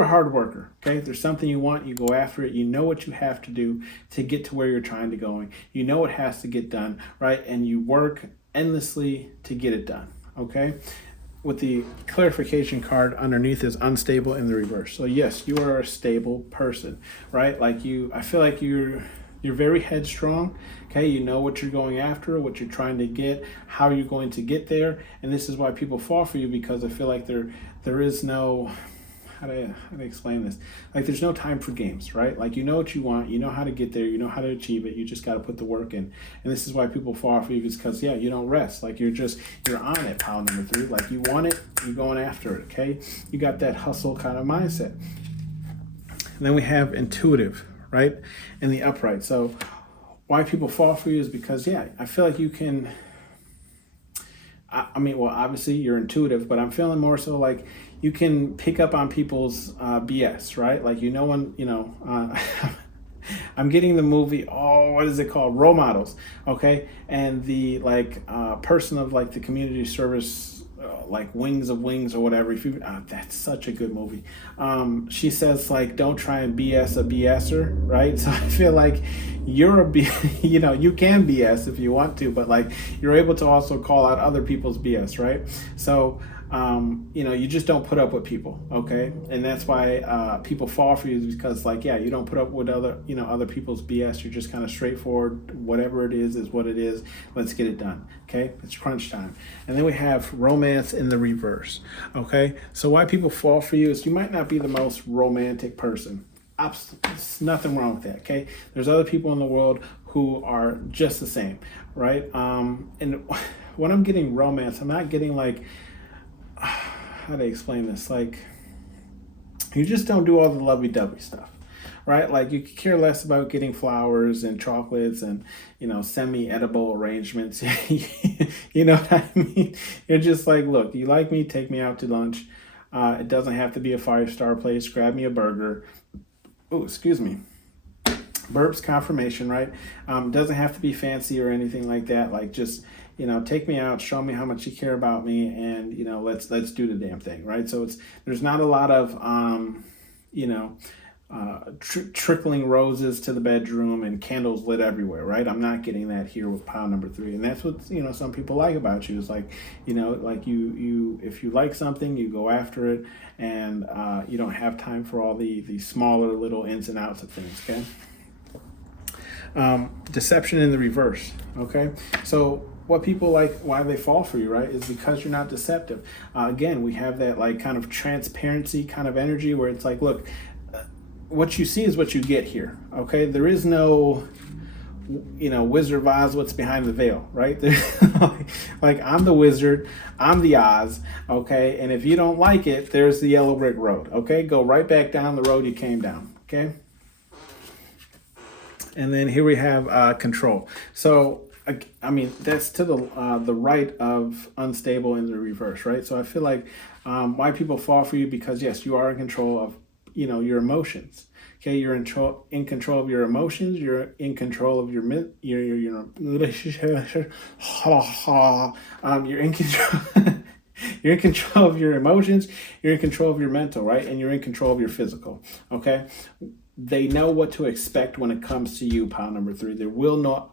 a hard worker, okay? If there's something you want, you go after it. You know what you have to do to get to where you're trying to go. You know what has to get done, right? And you work endlessly to get it done. Okay, with the clarification card underneath is unstable in the reverse. So yes, you are a stable person, right? Like I feel like you're very headstrong. Okay, you know what you're going after, what you're trying to get, how you're going to get there, and this is why people fall for you, because I feel like there is no, how do I explain this? Like there's no time for games, right? Like you know what you want, you know how to get there, you know how to achieve it, you just got to put the work in. And this is why people fall for you, because yeah, you don't rest. Like you're on it, pile number 3. Like you want it, you're going after it, okay? You got that hustle kind of mindset. And then we have intuitive, right? In the upright. So why people fall for you is because yeah, I feel like you can, I mean, well, obviously you're intuitive, but I'm feeling more so like you can pick up on people's BS, right? Like, when, I'm getting the movie, what is it called? Role Models, okay? And the, person of, the community service, Wings of Wings or whatever. If you, that's such a good movie. She says, don't try and BS a BSer, right? So I feel like you're you can BS if you want to, but, you're able to also call out other people's BS, right? So, you just don't put up with people, okay? And that's why people fall for you, because you don't put up with other people's BS. You're just kind of straightforward. Whatever it is what it is. Let's get it done, okay? It's crunch time. And then we have romance in the reverse, okay? So why people fall for you is you might not be the most romantic person. There's nothing wrong with that, okay? There's other people in the world who are just the same, right? And when I'm getting romance, I'm not getting how to explain this? You just don't do all the lovey-dovey stuff, right? You could care less about getting flowers and chocolates and, semi-edible arrangements. You know what I mean? You're just look, you like me, take me out to lunch. It doesn't have to be a 5-star place. Grab me a burger. Oh, excuse me. Burps confirmation, right? Doesn't have to be fancy or anything like that. Just, take me out, show me how much you care about me, and let's do the damn thing, right? So there's not a lot of trickling roses to the bedroom and candles lit everywhere, right? I'm not getting that here with pile number 3, and that's what some people like about you is you if you like something, you go after it, and you don't have time for all the smaller little ins and outs of things, okay? Deception in the reverse, okay? So what people why they fall for you, right, is because you're not deceptive. Again, we have that kind of transparency kind of energy where it's look, what you see is what you get here, okay? There is no Wizard of Oz, what's behind the veil, right? I'm the wizard, I'm the Oz, okay? And if you don't like it, there's the yellow brick road, okay? Go right back down the road you came down, okay? And then here we have control. So, I mean, that's to the right of unstable in the reverse, right? So I feel like why people fall for you, because yes, you are in control of, your emotions. Okay, you're in control of your emotions. You're in control of your relationship. You're in control. You're in control of your emotions. You're in control of your mental, right? And you're in control of your physical. Okay. They know what to expect when it comes to you, pile number 3. There will not,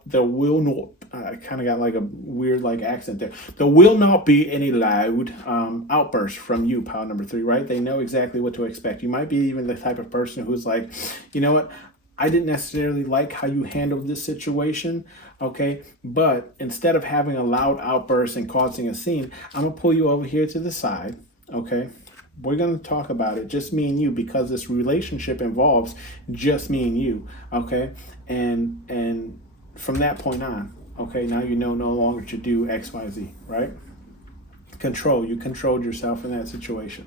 I kind of got a weird accent there. There will not be any loud outbursts from you, pile number 3, right? They know exactly what to expect. You might be even the type of person who's you know what? I didn't necessarily like how you handled this situation, okay? But instead of having a loud outburst and causing a scene, I'm going to pull you over here to the side, okay? We're going to talk about it, just me and you, because this relationship involves just me and you, okay? And from that point on, okay, now you know no longer to do X, Y, Z, right? Control. You controlled yourself in that situation.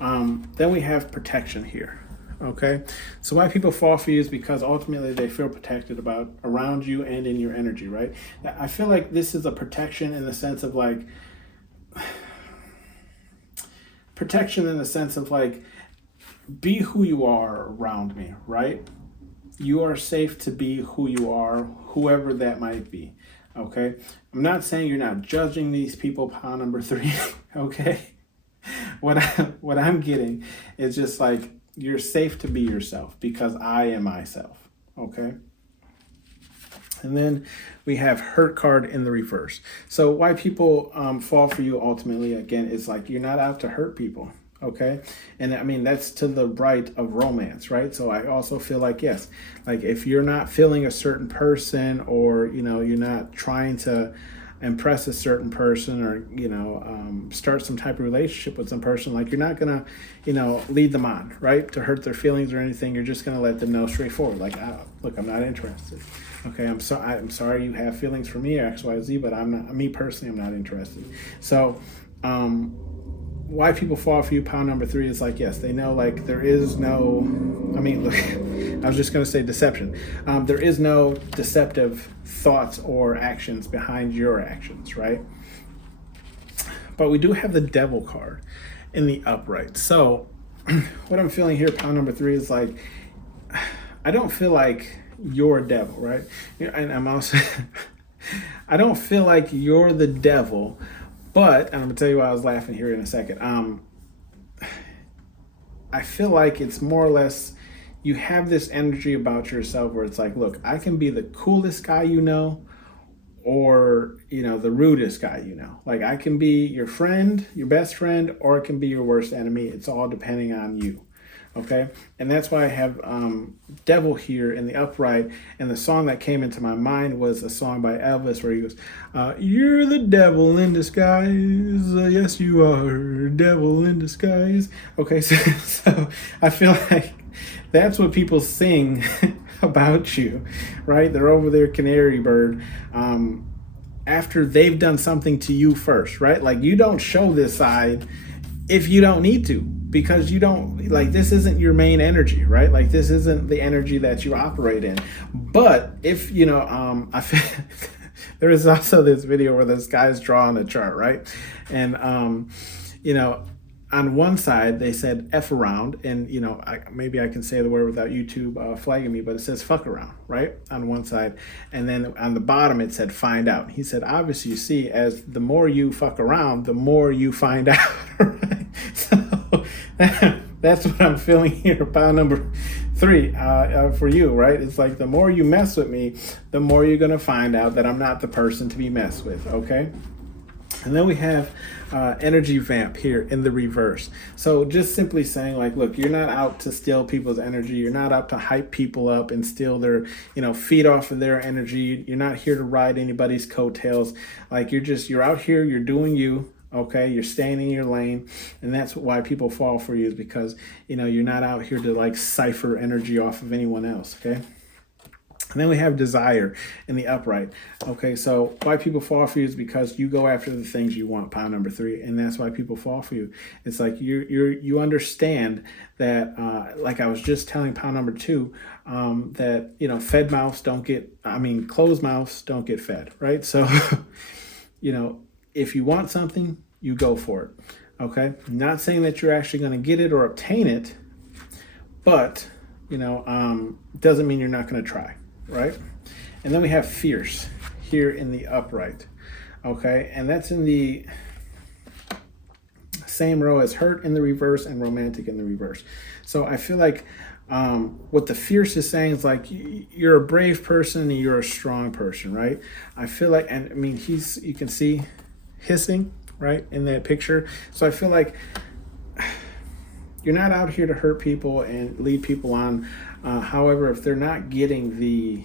Then we have protection here. Okay, so why people fall for you is because ultimately they feel protected about around you and in your energy, right? I feel like this is a protection in the sense of like protection in the sense of like, be who you are around me, right? You are safe to be who you are, whoever that might be. Okay, I'm not saying you're not judging these people, pile number 3. Okay, what I'm getting is just like, you're safe to be yourself because I am myself. Okay. And then we have hurt card in the reverse. So why people fall for you ultimately, again, is like, you're not out to hurt people. Okay. And I mean, that's to the right of romance, right? So I also feel like, yes, like if you're not feeling a certain person, or, you know, you're not trying to impress a certain person, or, you know, start some type of relationship with some person, like you're not gonna, you know, lead them on, right, to hurt their feelings or anything. You're just gonna let them know straightforward, like, look, I'm not interested. Okay, I'm sorry you have feelings for me or XYZ, but I'm not, me personally, I'm not interested. So why people fall for you, pile number 3, is like, yes, they know, like, there is no, I mean, look, I was just going to say deception. There is no deceptive thoughts or actions behind your actions, right? But we do have the devil card in the upright. So what I'm feeling here, pile number 3, is like, I don't feel like you're a devil, right? And I'm also, I don't feel like you're the devil. But, and I'm going to tell you why I was laughing here in a second. I feel like it's more or less, you have this energy about yourself where it's like, look, I can be the coolest guy you know, or, you know, the rudest guy you know. Like, I can be your friend, your best friend, or it can be your worst enemy. It's all depending on you. Okay, and that's why I have devil here in the upright. And the song that came into my mind was a song by Elvis where he goes, you're the devil in disguise. Yes, you are, devil in disguise. Okay, so I feel like that's what people sing about you, right? They're over there, canary bird, after they've done something to you first, right? Like, you don't show this side if you don't need to, because you don't, like, this isn't your main energy, right? Like, this isn't the energy that you operate in. But if, you know, I feel, there is also this video where this guy's drawing a chart, right? And, you know, on one side they said F around, and, you know, maybe I can say the word without YouTube flagging me, but it says fuck around, right, on one side. And then on the bottom it said find out. He said, obviously, you see, as the more you fuck around, the more you find out, right? So that's what I'm feeling here, pile number 3, for you, right? It's like, the more you mess with me, the more you're going to find out that I'm not the person to be messed with, okay? And then we have energy vamp here in the reverse. So just simply saying, like, look, you're not out to steal people's energy. You're not out to hype people up and steal their, you know, feed off of their energy. You're not here to ride anybody's coattails. Like, you're out here, you're doing you. Okay, you're staying in your lane, and that's why people fall for you, is because, you know, you're not out here to, like, cipher energy off of anyone else. Okay. And then we have desire in the upright. Okay, so why people fall for you is because you go after the things you want, pile number 3, and that's why people fall for you. It's like you understand that, like I was just telling pile number 2, that, you know, fed mouths don't get, I mean, closed mouths don't get fed, right? So, you know, if you want something, you go for it. Okay, I'm not saying that you're actually going to get it or obtain it, but, you know, doesn't mean you're not going to try. Right? And then we have fierce here in the upright. Okay, and that's in the same row as hurt in the reverse and romantic in the reverse. So I feel like what the fierce is saying is like, you're a brave person and you're a strong person, right? I feel like, and I mean, you can see hissing, right, in that picture. So I feel like you're not out here to hurt people and lead people on. However, if they're not getting the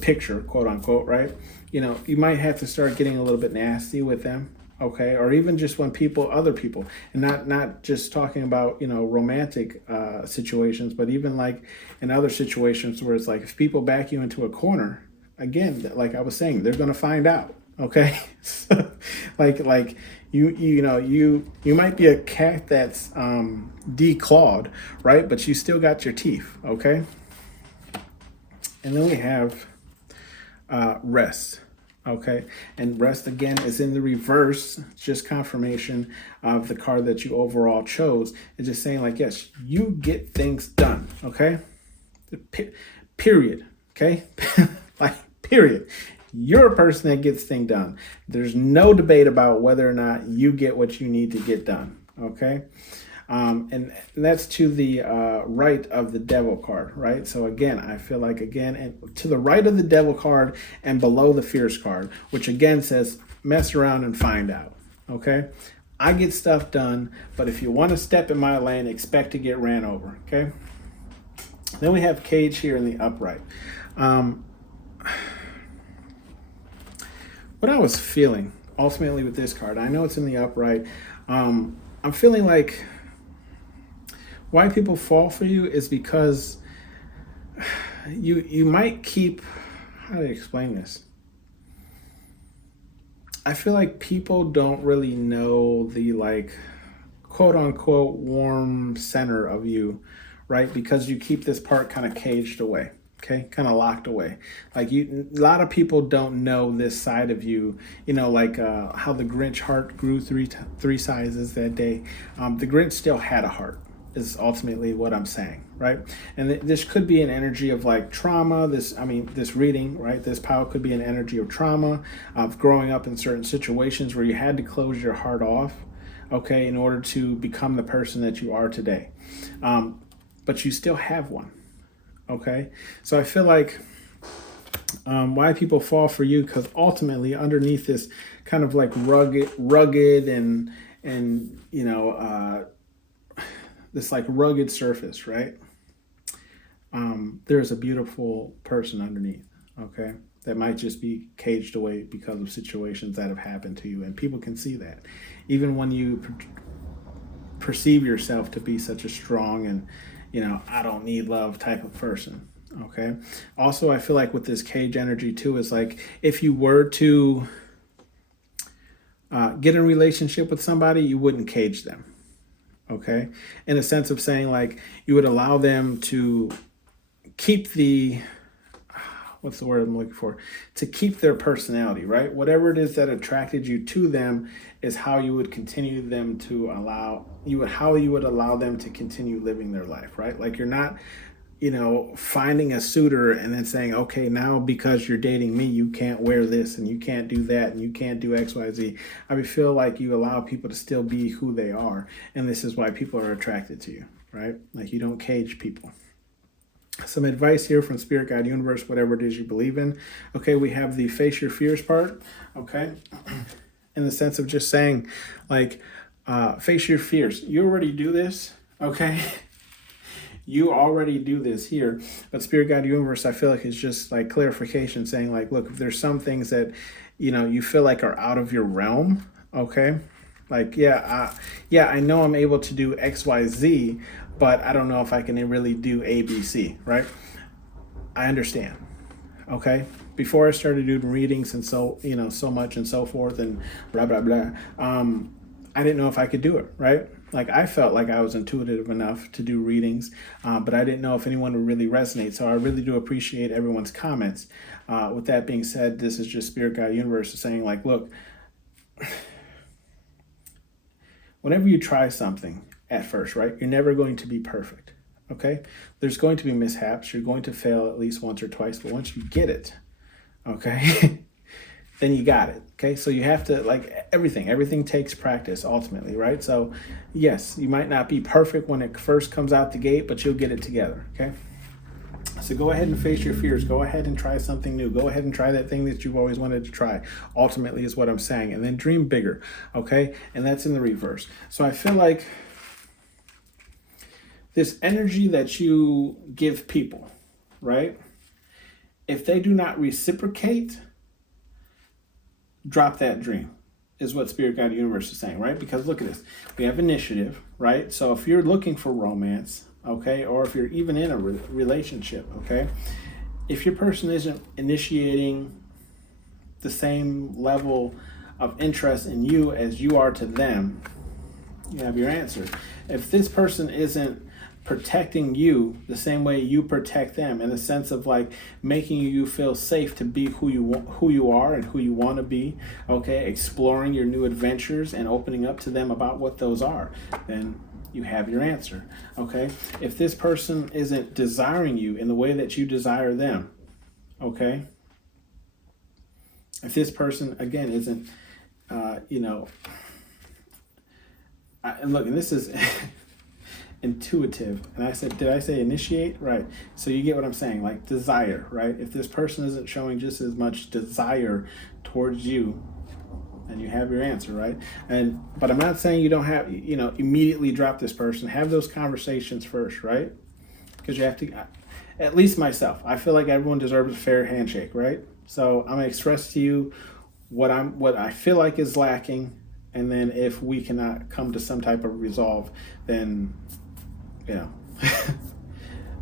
picture, quote unquote, right, you know, you might have to start getting a little bit nasty with them. okay, or even just when other people, and not just talking about, romantic situations, but even like in other situations where it's like if people back you into a corner, again, like I was saying, they're going to find out, okay. So, like you might be a cat that's declawed, right, but you still got your teeth, okay. And then we have rest. Okay, and rest again is in the reverse, just confirmation of the card that you overall chose. It's just saying like, yes, you get things done. Okay, period. Okay, like period. You're a person that gets things done. There's no debate about whether or not you get what you need to get done. Okay. And that's to the right of the devil card, right? So again, I feel like and to the right of the devil card and below the fierce card, which again says mess around and find out, okay? I get stuff done, but if you want to step in my lane, expect to get ran over, okay? Then we have cage here in the upright. What I was feeling ultimately with this card, I know it's in the upright. I'm feeling like why people fall for you is because you might keep, how do I explain this? I feel like people don't really know the like quote unquote warm center of you, right? Because you keep this part kind of caged away, okay, kind of locked away. Like a lot of people don't know this side of you, like how the Grinch heart grew three sizes that day. The Grinch still had a heart, is ultimately what I'm saying, right? And this could be an energy of like trauma. This reading, right? This power could be an energy of trauma, of growing up in certain situations where you had to close your heart off, okay, in order to become the person that you are today. But you still have one, okay? So I feel like why people fall for you, because ultimately underneath this kind of like rugged and this like rugged surface, right? There's a beautiful person underneath, okay? That might just be caged away because of situations that have happened to you. And people can see that. Even when you perceive yourself to be such a strong and, I don't need love type of person, okay? Also, I feel like with this cage energy too, is like if you were to get in a relationship with somebody, you wouldn't cage them. Okay, in a sense of saying like you would allow them to keep what's the word I'm looking for? To keep their personality, right? Whatever it is that attracted you to them is how you would continue them to how you would allow them to continue living their life, right? Like you're not, finding a suitor and then saying, okay, now because you're dating me, you can't wear this and you can't do that and you can't do X, Y, Z. I feel like you allow people to still be who they are. And this is why people are attracted to you, right? Like you don't cage people. Some advice here from Spirit, God, Universe, whatever it is you believe in. Okay, we have the face your fears part, okay? In the sense of just saying like, face your fears. You already do this, okay? You already do this here, but Spirit, God, Universe, I feel like it's just like clarification saying like, look, if there's some things that, you feel like are out of your realm, okay? Like, I know I'm able to do X, Y, Z, but I don't know if I can really do A, B, C, right? I understand, okay? Before I started doing readings and so much and so forth and blah, blah, blah, I didn't know if I could do it, right? Like I felt like I was intuitive enough to do readings, but I didn't know if anyone would really resonate. So I really do appreciate everyone's comments. With that being said, this is just Spirit, God, Universe saying like, look, whenever you try something at first, right, you're never going to be perfect, okay? There's going to be mishaps. You're going to fail at least once or twice, but once you get it, okay, then you got it, okay? So you have to, like everything takes practice ultimately, right? So yes, you might not be perfect when it first comes out the gate, but you'll get it together, okay? So go ahead and face your fears. Go ahead and try something new. Go ahead and try that thing that you've always wanted to try, ultimately is what I'm saying. And then dream bigger, okay? And that's in the reverse. So I feel like this energy that you give people, right? If they do not reciprocate, drop that dream, is what Spirit Guide Universe is saying, right? Because look at this. We have initiative, right? So if you're looking for romance, okay, or if you're even in a relationship, okay, if your person isn't initiating the same level of interest in you as you are to them, you have your answer. If this person isn't protecting you the same way you protect them, in the sense of like making you feel safe to be who you are and who you want to be, okay, exploring your new adventures and opening up to them about what those are, then you have your answer. Okay, if this person isn't desiring you in the way that you desire them, okay, if this person again isn't and look, and this is intuitive, and did I say initiate? Right. So you get what I'm saying, like desire, right? If this person isn't showing just as much desire towards you, then you have your answer, right? But I'm not saying you don't have, immediately drop this person. Have those conversations first, right? Because you have to, at least myself, I feel like everyone deserves a fair handshake, right? So I'm gonna express to you what I feel like is lacking, and then if we cannot come to some type of resolve, then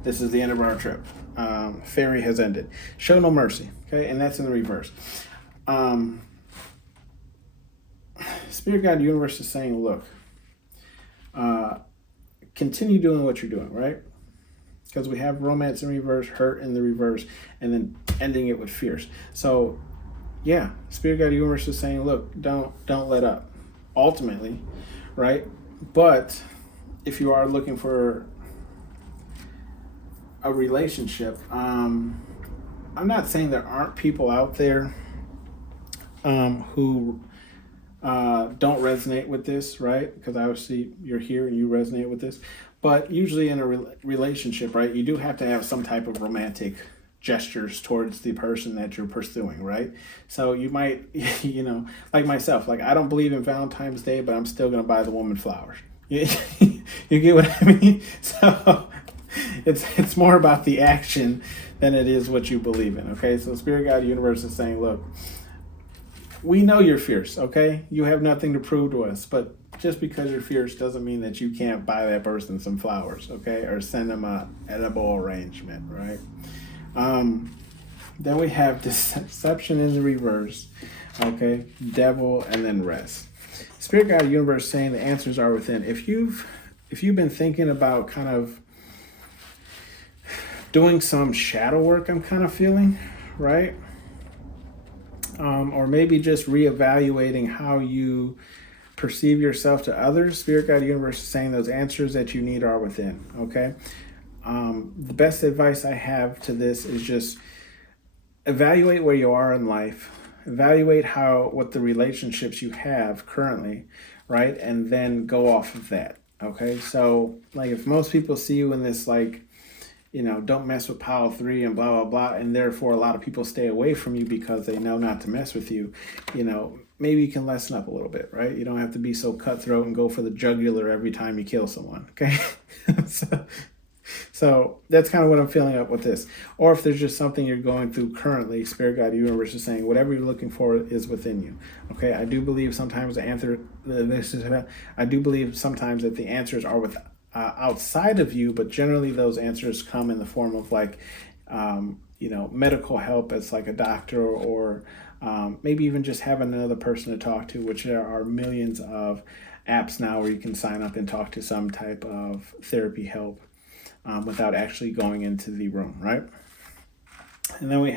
this is the end of our trip. Ferry has ended. Show no mercy. Okay, and that's in the reverse. Spirit Guide Universe is saying, look, continue doing what you're doing, right? Because we have romance in reverse, hurt in the reverse, and then ending it with fierce. So, yeah, Spirit Guide Universe is saying, look, don't let up. Ultimately, right? But if you are looking for a relationship, I'm not saying there aren't people out there who don't resonate with this, right? Because obviously you're here and you resonate with this. But usually in a relationship, right, you do have to have some type of romantic gestures towards the person that you're pursuing, right? So you might, like myself, like I don't believe in Valentine's Day, but I'm still gonna buy the woman flowers. You get what I mean? So it's more about the action than it is what you believe in. Okay, so Spirit Guide Universe is saying, look, we know you're fierce. Okay, you have nothing to prove to us, but just because you're fierce doesn't mean that you can't buy that person some flowers, okay, or send them a edible arrangement, right? Then we have deception in the reverse, okay, devil, and then rest. Spirit Guide Universe saying the answers are within. If you've been thinking about kind of doing some shadow work, I'm kind of feeling, right? Or maybe just reevaluating how you perceive yourself to others, Spirit Guide Universe is saying those answers that you need are within, okay? The best advice I have to this is just evaluate where you are in life, evaluate what the relationships you have currently, right? And then go off of that, okay? So, like, if most people see you in this, like, don't mess with pile 3 and blah, blah, blah, and therefore a lot of people stay away from you because they know not to mess with you, maybe you can lessen up a little bit, right? You don't have to be so cutthroat and go for the jugular every time you kill someone, okay? So that's kind of what I'm feeling up with this. Or if there's just something you're going through currently, Spirit Guide Universe is saying whatever you're looking for is within you. Okay, I do believe sometimes I do believe sometimes that the answers are outside of you, but generally those answers come in the form of like, medical help as like a doctor, or maybe even just having another person to talk to, which there are millions of apps now where you can sign up and talk to some type of therapy help. Without actually going into the room, right? And then we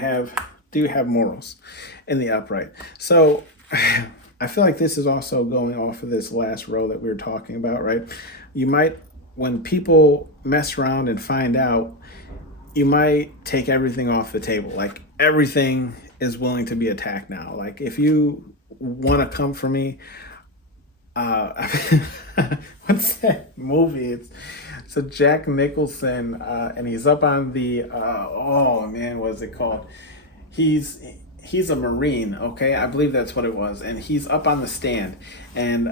do have morals in the upright. So I feel like this is also going off of this last row that we were talking about, right? You might, when people mess around and find out, you might take everything off the table. Like everything is willing to be attacked now. Like if you want to come for me, what's that movie? It's a Jack Nicholson, and he's up on the what's it called? He's a Marine, okay? I believe that's what it was, and he's up on the stand, and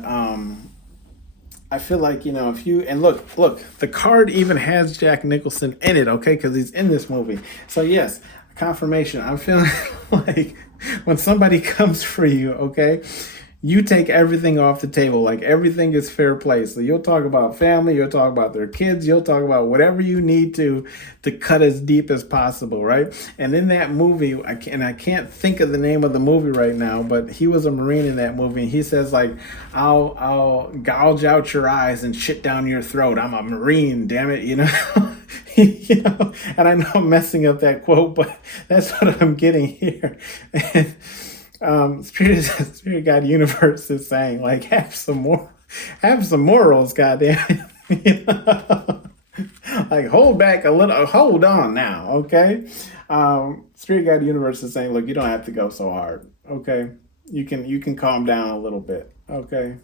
I feel like if you look, the card even has Jack Nicholson in it, okay? Because he's in this movie. So yes, confirmation. I'm feeling like when somebody comes for you, okay, you take everything off the table. Like everything is fair play. So you'll talk about family, you'll talk about their kids, you'll talk about whatever you need to cut as deep as possible, right? And in that movie, I can't think of the name of the movie right now, but he was a Marine in that movie. And he says like, I'll gouge out your eyes and shit down your throat. I'm a Marine, damn it, you know. You know, and I know I'm messing up that quote, but that's what I'm getting here. And, Spirit God Universe is saying like have some morals, goddamn. You know? Like hold back a little, hold on now, okay? Spirit God Universe is saying, look, you don't have to go so hard, okay? You can calm down a little bit, okay?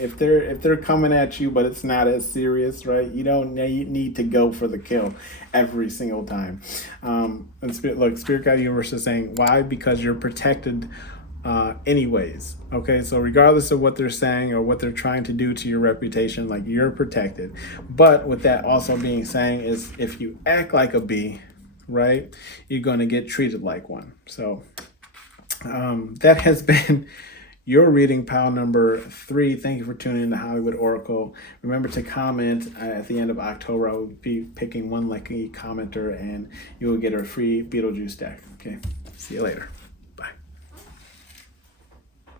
If they're coming at you, but it's not as serious, right? You don't need to go for the kill every single time. And Spirit God Universe is saying why? Because you're protected, anyways. Okay, so regardless of what they're saying or what they're trying to do to your reputation, like you're protected. But with that also being saying is if you act like a bee, right, you're going to get treated like one. So that has been your reading pile number 3. Thank you for tuning in to Hollywood Oracle. Remember to comment at the end of October. I will be picking one lucky commenter and you will get a free Beetlejuice deck. Okay, see you later.